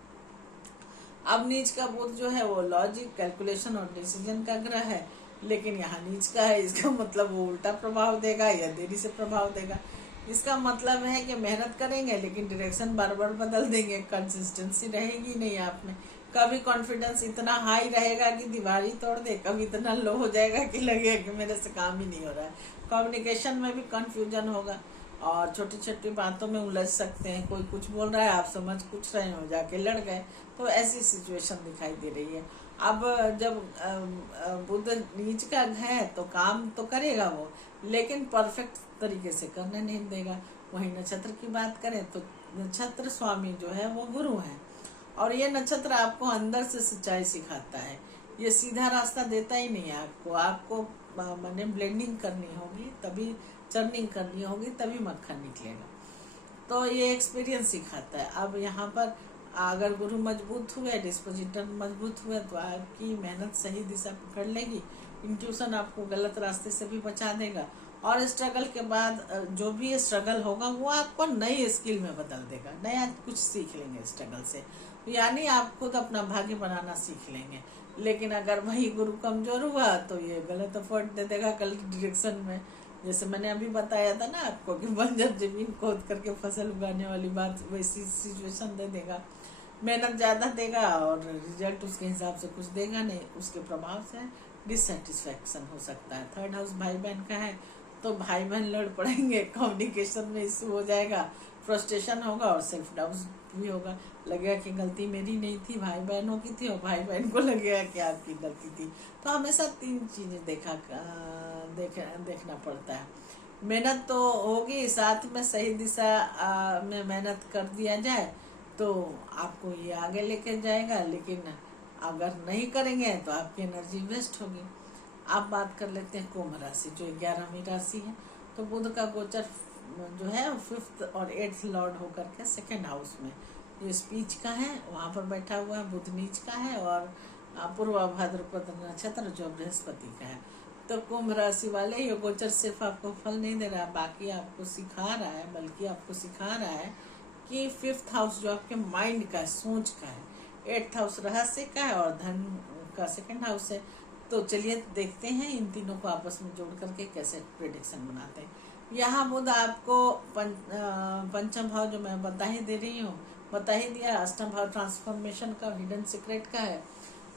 अब नीच का बुध जो है वो लॉजिक, कैलकुलेशन और डिसीजन का ग्रह है, लेकिन यहाँ नीच का है, इसका मतलब वो उल्टा प्रभाव देगा या देरी से प्रभाव देगा। इसका मतलब है कि मेहनत करेंगे लेकिन डायरेक्शन बार बार बदल देंगे, कंसिस्टेंसी रहेगी नहीं आप में। कभी कॉन्फिडेंस इतना हाई रहेगा कि दीवार ही तोड़ दे, कभी इतना लो हो जाएगा कि लगेगा कि मेरे से काम ही नहीं हो रहा है। कम्युनिकेशन में भी कन्फ्यूजन होगा और छोटी छोटी बातों में उलझ सकते हैं। कोई कुछ बोल रहा है, आप समझ कुछ रहे हो, जाके लड़ गए, तो ऐसी सिचुएशन दिखाई दे रही है। अब जब बुध नीच का है तो काम तो करेगा वो, लेकिन परफेक्ट तरीके से करने नहीं देगा। वहीं नक्षत्र की बात करें तो नक्षत्र स्वामी जो है वो गुरु है, और ये नक्षत्र आपको अंदर से सच्चाई सिखाता है, ये सीधा रास्ता देता ही नहीं है आपको माने ब्लेंडिंग करनी होगी, तभी चर्निंग करनी होगी, तभी मक्खन निकलेगा। तो ये एक्सपीरियंस सिखाता है। अब यहाँ पर अगर गुरु मजबूत हुए, डिस्पोजिटर मजबूत हुए, तो आपकी मेहनत सही दिशा पकड़ लेगी। इंट्यूशन आपको गलत रास्ते से भी बचा देगा, और स्ट्रगल के बाद जो भी स्ट्रगल होगा वो आपको नई स्किल में बदल देगा, नया कुछ सीख लेंगे स्ट्रगल से, यानी आप खुद अपना भाग्य बनाना सीख लेंगे। लेकिन अगर वही गुरु कमजोर हुआ तो ये गलत एफर्ट दे देगा, गलत डायरेक्शन में। जैसे मैंने अभी बताया था ना आपको कि बंजर जमीन खोद करके फसल उगाने वाली बात, वैसी सिचुएशन दे देगा। मेहनत ज़्यादा देगा और रिजल्ट उसके हिसाब से कुछ देगा नहीं, उसके प्रभाव से डिससेटिस्फैक्शन हो सकता है। 3rd हाउस भाई बहन का है, तो भाई बहन लड़ पड़ेंगे, कम्युनिकेशन में इशू हो जाएगा, फ्रस्ट्रेशन होगा और सेल्फ डाउट भी होगा। लगेगा कि गलती मेरी नहीं थी, भाई बहनों की थी, और भाई बहन को लगेगा कि आपकी गलती थी। तो हमेशा 3 चीज़ें देखना पड़ता है। मेहनत तो होगी, साथ में सही दिशा में मेहनत कर दिया जाए तो आपको ये आगे लेके जाएगा, लेकिन अगर नहीं करेंगे तो आपकी एनर्जी वेस्ट होगी। आप बात कर लेते हैं कुंभ राशि, जो 11वीं राशि है। तो बुध का गोचर जो है 5th और 8th लॉर्ड होकर के 2nd हाउस में जो स्पीच का है वहाँ पर बैठा हुआ है। बुध नीच का है और पूर्वा भाद्रपद नक्षत्र जो बृहस्पति का है। तो कुंभ राशि वाले ये गोचर सिर्फ आपको फल नहीं दे रहा है, बाकी आपको सिखा रहा है, बल्कि आपको सिखा रहा है कि 5th हाउस जो आपके माइंड का है, सोच का है, 8th हाउस रहस्य का है और धन का 2nd हाउस है। तो चलिए देखते हैं इन तीनों को आपस में जोड़ करके कैसे प्रेडिक्शन बनाते हैं। यहाँ बुध आपको पंचम भाव जो मैं बता ही दे रही हूँ, बता ही दिया, अष्टम भाव ट्रांसफॉर्मेशन का, हिडन सीक्रेट का है,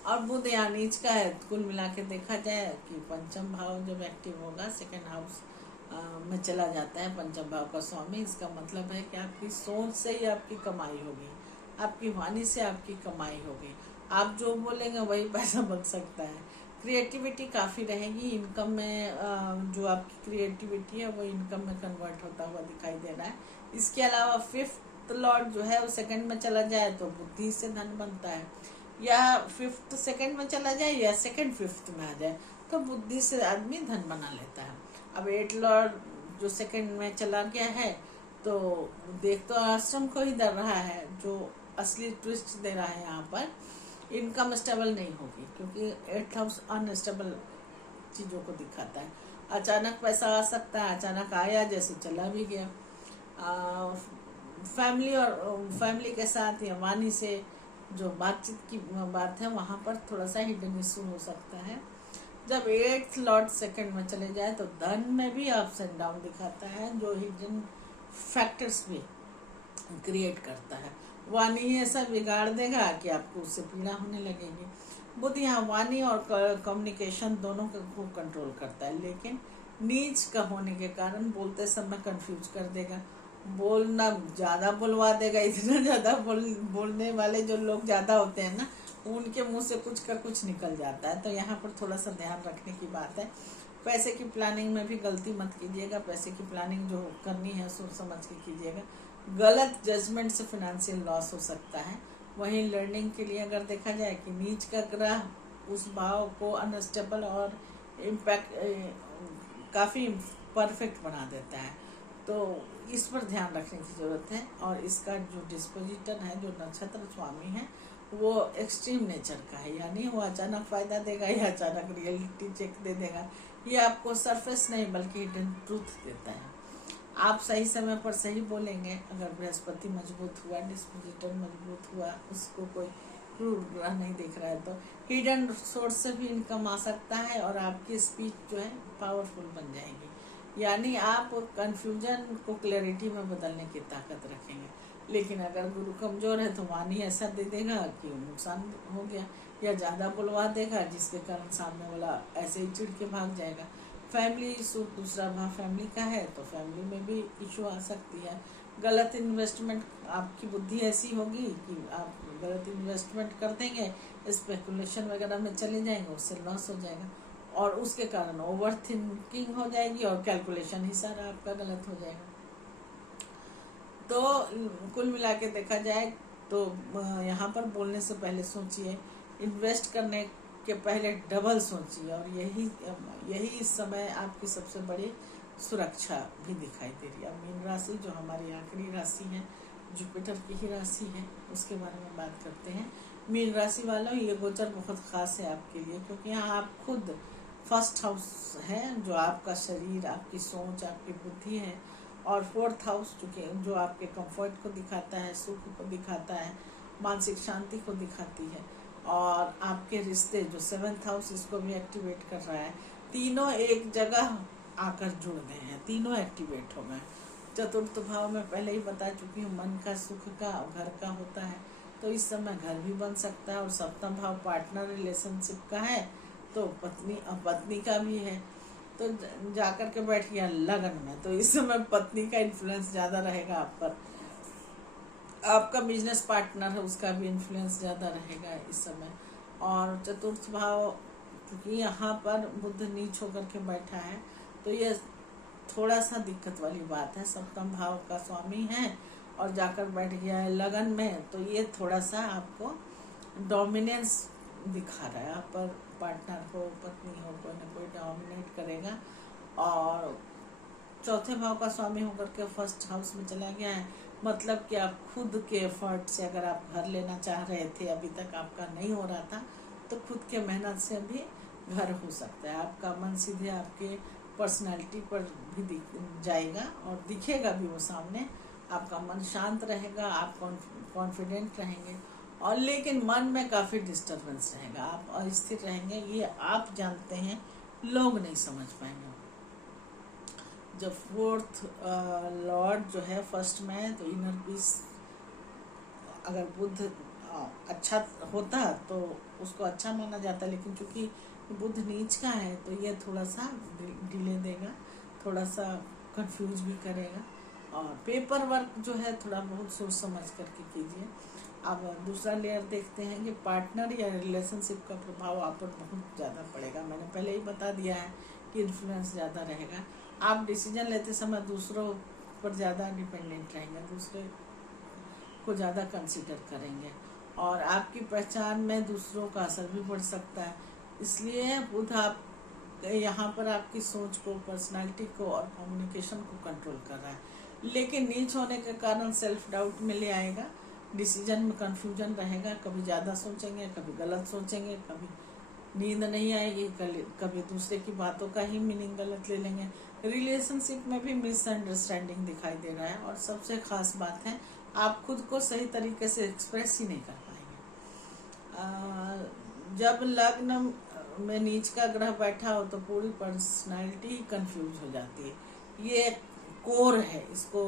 और बुध यहाँ नीच का है। कुल मिला के देखा जाए कि पंचम भाव जब एक्टिव होगा 2nd हाउस में चला जाता है पंचम भाव का स्वामी। इसका मतलब है कि आपकी सोच से ही आपकी कमाई होगी, आपकी वाणी से आपकी कमाई होगी। आप जो बोलेंगे वही पैसा बन सकता है। क्रिएटिविटी काफ़ी रहेगी, इनकम में जो आपकी क्रिएटिविटी है वो इनकम में कन्वर्ट होता हुआ दिखाई दे रहा है। इसके अलावा 5th लॉर्ड जो है वो 2nd में चला जाए तो बुद्धि से धन बनता है, या 5th 2nd में चला जाए या 2nd 5th में आ जाए तो बुद्धि से आदमी धन बना लेता है। अब 8th लॉर्ड जो 2nd में चला गया है तो देख तो आश्रम को ही दे रहा है, जो असली ट्विस्ट दे रहा है यहाँ पर इनकम स्टेबल नहीं होगी, क्योंकि 8th हाउस अनस्टेबल चीज़ों को दिखाता है। अचानक पैसा आ सकता है, अचानक आया जैसे चला भी गया। फैमिली के साथ या वाणी से जो बातचीत की बात है वहाँ पर थोड़ा सा हिडन इशू हो सकता है। जब 8th लॉर्ड 2nd में चले जाए तो धन में भी अप्स एंड डाउन दिखाता है, जो हिडन फैक्टर्स भी क्रिएट करता है। वाणी ऐसा बिगाड़ देगा कि आपको उससे पीड़ा होने लगेगी। बुध यहाँ वाणी और कम्युनिकेशन दोनों को कंट्रोल करता है, लेकिन नीच का होने के कारण बोलते समय कंफ्यूज कर देगा, बोलना ज़्यादा बुलवा देगा। इतना ज़्यादा बोलने वाले जो लोग ज़्यादा होते हैं ना, उनके मुंह से कुछ का कुछ निकल जाता है। तो यहाँ पर थोड़ा सा ध्यान रखने की बात है। पैसे की प्लानिंग में भी गलती मत कीजिएगा, पैसे की प्लानिंग जो करनी है सोच समझ के कीजिएगा। गलत जजमेंट से फिनेंशियल लॉस हो सकता है। वहीं लर्निंग के लिए अगर देखा जाए कि नीच का ग्रह उस भाव को अनस्टेबल और इम्पैक्ट काफ़ी परफेक्ट बना देता है, तो इस पर ध्यान रखने की ज़रूरत है। और इसका जो डिस्पोजिटर है, जो नक्षत्र स्वामी है, वो एक्सट्रीम नेचर का है, यानी वो अचानक फ़ायदा देगा या अचानक रियलिटी चेक दे देगा। ये आपको सरफेस नहीं बल्कि हिडन ट्रूथ देता है। आप सही समय पर सही बोलेंगे। अगर बृहस्पति मजबूत हुआ, डिस्पोजिटर मजबूत हुआ, उसको कोई क्रूर ग्रह नहीं दिख रहा है, तो हिडन सोर्स से भी इनकम आ सकता है और आपकी स्पीच जो है पावरफुल बन जाएगी। यानी आप कंफ्यूजन को क्लैरिटी में बदलने की ताकत रखेंगे। लेकिन अगर गुरु कमज़ोर है तो वाणी ऐसा दे देगा कि नुकसान हो गया, या ज़्यादा बुलवा देगा जिसके कारण सामने वाला ऐसे ही चिढ़ के भाग जाएगा। फैमिली इशू, दूसरा भाव फैमिली का है तो फैमिली में भी इशू आ सकती है। गलत इन्वेस्टमेंट, आपकी बुद्धि ऐसी होगी कि आप गलत इन्वेस्टमेंट कर देंगे, स्पेकुलेशन वगैरह में चले जाएंगे, उससे लॉस हो जाएगा और उसके कारण ओवर थिंकिंग हो जाएगी और कैलकुलेशन ही सारा आपका गलत हो जाएगा। तो कुल मिला के देखा जाए तो यहाँ पर बोलने से पहले सोचिए, इन्वेस्ट करने के पहले डबल सोचिए, और यही इस समय आपकी सबसे बड़ी सुरक्षा भी दिखाई दे रही है। अब मीन राशि जो हमारी आखिरी राशि है, जुपिटर की ही राशि है, उसके बारे में बात करते हैं। मीन राशि वालों, ये गोचर बहुत ख़ास है आपके लिए, क्योंकि यहाँ आप खुद 1st हाउस है जो आपका शरीर, आपकी सोच, आपकी बुद्धि है, और 4th हाउस जो आपके कंफर्ट को दिखाता है, सुख को दिखाता है, मानसिक शांति को दिखाती है, और आपके रिश्ते जो 7th हाउस इसको भी एक्टिवेट कर रहा है। तीनों एक जगह आकर जुड़ गए हैं, तीनों एक्टिवेट हो गए। 4th भाव में पहले ही बता चुकी हूँ, मन का, सुख का, घर का होता है, तो इस समय घर भी बन सकता है। और 7th भाव पार्टनर रिलेशनशिप का है, तो पत्नी का भी है, तो जाकर के बैठ गया लगन में, तो इस समय पत्नी का इन्फ्लुएंस ज़्यादा रहेगा आप पर। आपका बिजनेस पार्टनर है, उसका भी इन्फ्लुएंस ज़्यादा रहेगा इस समय। और 4th भाव क्योंकि यहाँ पर बुध नीच होकर के बैठा है, तो ये थोड़ा सा दिक्कत वाली बात है। सप्तम भाव का स्वामी है और जाकर बैठ गया है लगन में, तो ये थोड़ा सा आपको डोमिनेंस दिखा रहा है। आप पर पार्टनर हो, पत्नी हो, कोई ना कोई डोमिनेट करेगा। और चौथे भाव का स्वामी होकर के फर्स्ट हाउस में चला गया है, मतलब कि आप खुद के एफर्ट से, अगर आप घर लेना चाह रहे थे, अभी तक आपका नहीं हो रहा था, तो खुद के मेहनत से भी घर हो सकता है। आपका मन सीधे आपके पर्सनालिटी पर भी दिख जाएगा और दिखेगा भी वो सामने। आपका मन शांत रहेगा, आप कॉन्फिडेंट रहेंगे, और लेकिन मन में काफ़ी डिस्टर्बेंस रहेगा, आप अस्थिर रहेंगे। ये आप जानते हैं, लोग नहीं समझ पाएंगे। जब फोर्थ लॉर्ड जो है फर्स्ट में, तो इनर पीस, अगर बुध अच्छा होता तो उसको अच्छा माना जाता, लेकिन चूंकि बुध नीच का है तो ये थोड़ा सा डिले देगा, थोड़ा सा कंफ्यूज भी करेगा। और पेपर वर्क जो है थोड़ा बहुत सोच समझ करके कीजिए। अब दूसरा लेयर देखते हैं कि पार्टनर या रिलेशनशिप का प्रभाव आप पर बहुत ज़्यादा पड़ेगा। मैंने पहले ही बता दिया है कि इन्फ्लुएंस ज़्यादा रहेगा। आप डिसीजन लेते समय दूसरों पर ज़्यादा डिपेंडेंट रहेंगे, दूसरे को ज़्यादा कंसिडर करेंगे, और आपकी पहचान में दूसरों का असर भी पड़ सकता है। इसलिए बुध आप यहाँ पर आपकी सोच को, पर्सनालिटी को और कम्युनिकेशन को कंट्रोल कर रहा है। लेकिन नीच होने के कारण सेल्फ डाउट में ले आएगा, डिसीजन में कंफ्यूजन रहेगा, कभी ज़्यादा सोचेंगे, कभी गलत सोचेंगे, कभी नींद नहीं आएगी, कभी दूसरे की बातों का ही मीनिंग गलत ले लेंगे। रिलेशनशिप में भी मिसअंडरस्टैंडिंग दिखाई दे रहा है, और सबसे खास बात है, आप खुद को सही तरीके से एक्सप्रेस ही नहीं कर पाएंगे। जब लग्न में नीच का ग्रह बैठा हो तो पूरी पर्सनालिटी ही कंफ्यूज हो जाती है। ये कोर है, इसको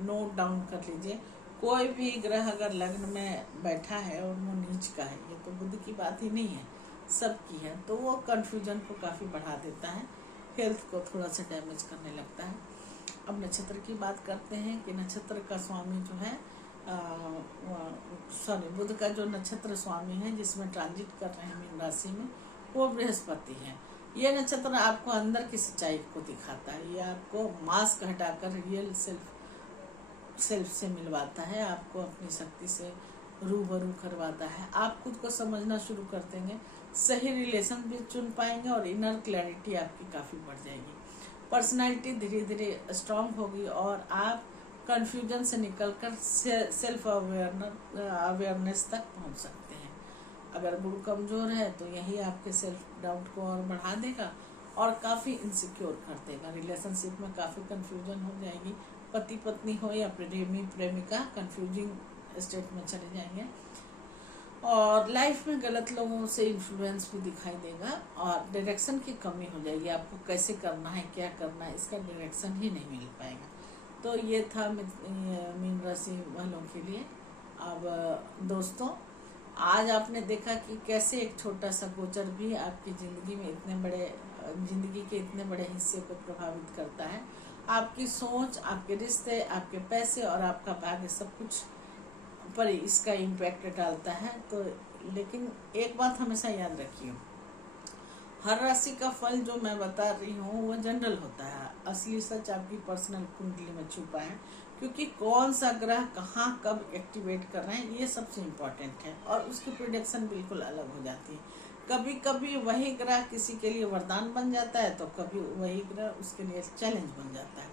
नोट डाउन कर लीजिए। कोई भी ग्रह अगर लग्न में बैठा है और वो नीच का है, ये तो बुध की बात ही नहीं है, सबकी है, तो वो कंफ्यूजन को काफ़ी बढ़ा देता है, हेल्थ को थोड़ा सा डैमेज करने लगता है। अब नक्षत्र की बात करते हैं कि नक्षत्र का स्वामी जो है बुध का जो नक्षत्र स्वामी है जिसमें ट्रांजिट कर रहे हैं मीन राशि में, वो बृहस्पति है। ये नक्षत्र आपको अंदर की सच्चाई को दिखाता है, ये आपको मास्क हटाकर रियल सेल्फ से मिलवाता है, आपको अपनी शक्ति से रूबरू करवाता है। आप खुद को समझना शुरू कर देंगे, सही रिलेशन भी चुन पाएंगे, और इनर क्लैरिटी आपकी काफ़ी बढ़ जाएगी। पर्सनालिटी धीरे धीरे स्ट्रांग होगी, और आप कंफ्यूजन से निकलकर सेल्फ अवेयरनेस तक पहुंच सकते हैं। अगर गुरु कमज़ोर है तो यही आपके सेल्फ डाउट को और बढ़ा देगा और काफ़ी इनसिक्योर कर देगा। रिलेशनशिप में काफ़ी कंफ्यूजन हो जाएगी, पति पत्नी हो या प्रेमी प्रेमिका कंफ्यूजिंग स्टेट में चले जाएंगे, और लाइफ में गलत लोगों से इन्फ्लुएंस भी दिखाई देगा, और डायरेक्शन की कमी हो जाएगी। आपको कैसे करना है, क्या करना है, इसका डायरेक्शन ही नहीं मिल पाएगा। तो ये था मीन राशि वालों के लिए। अब दोस्तों, आज आपने देखा कि कैसे एक छोटा सा गोचर भी आपकी ज़िंदगी में ज़िंदगी के इतने बड़े हिस्से को प्रभावित करता है। आपकी सोच, आपके रिश्ते, आपके पैसे और आपका भाग्य सब कुछ पर इसका इम्पैक्ट डालता है। तो लेकिन एक बात हमेशा याद रखिए, हर राशि का फल जो मैं बता रही हूँ वो जनरल होता है, असली सच आपकी पर्सनल कुंडली में छुपा है, क्योंकि कौन सा ग्रह कहाँ कब एक्टिवेट कर रहे हैं ये सबसे इम्पोर्टेंट है, और उसकी प्रिडिक्शन बिल्कुल अलग हो जाती है। कभी कभी वही ग्रह किसी के लिए वरदान बन जाता है, तो कभी वही ग्रह उसके लिए चैलेंज बन जाता है।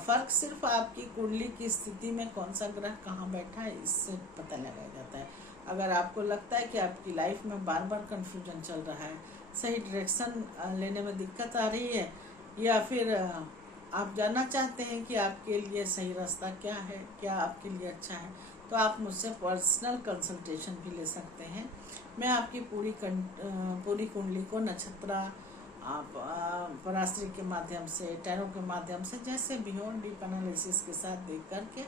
फर्क सिर्फ आपकी कुंडली की स्थिति में कौन सा ग्रह कहाँ बैठा है इससे पता लगाया जाता है। अगर आपको लगता है कि आपकी लाइफ में बार बार कंफ्यूजन चल रहा है, सही डायरेक्शन लेने में दिक्कत आ रही है, या फिर आप जानना चाहते हैं कि आपके लिए सही रास्ता क्या है, क्या आपके लिए अच्छा है, तो आप मुझसे पर्सनल कंसल्टेशन भी ले सकते हैं। मैं आपकी पूरी कुंडली को नक्षत्र, आप पराश्री के माध्यम से, टैरो के माध्यम से, जैसे भी हो, डीप एनालिसिस के साथ देख करके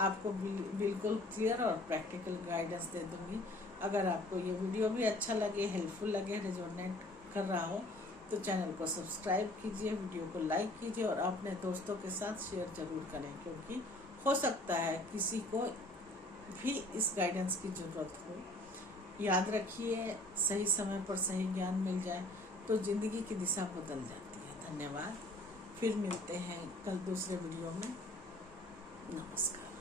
आपको बिल्कुल क्लियर और प्रैक्टिकल गाइडेंस दे दूंगी। अगर आपको ये वीडियो भी अच्छा लगे, हेल्पफुल लगे, रेजोनेट कर रहा हो, तो चैनल को सब्सक्राइब कीजिए, वीडियो को लाइक कीजिए और अपने दोस्तों के साथ शेयर जरूर करें, क्योंकि हो सकता है किसी को भी इस गाइडेंस की ज़रूरत हो। याद रखिए, सही समय पर सही ज्ञान मिल जाए तो जिंदगी की दिशा बदल जाती है। धन्यवाद। फिर मिलते हैं कल दूसरे वीडियो में। नमस्कार।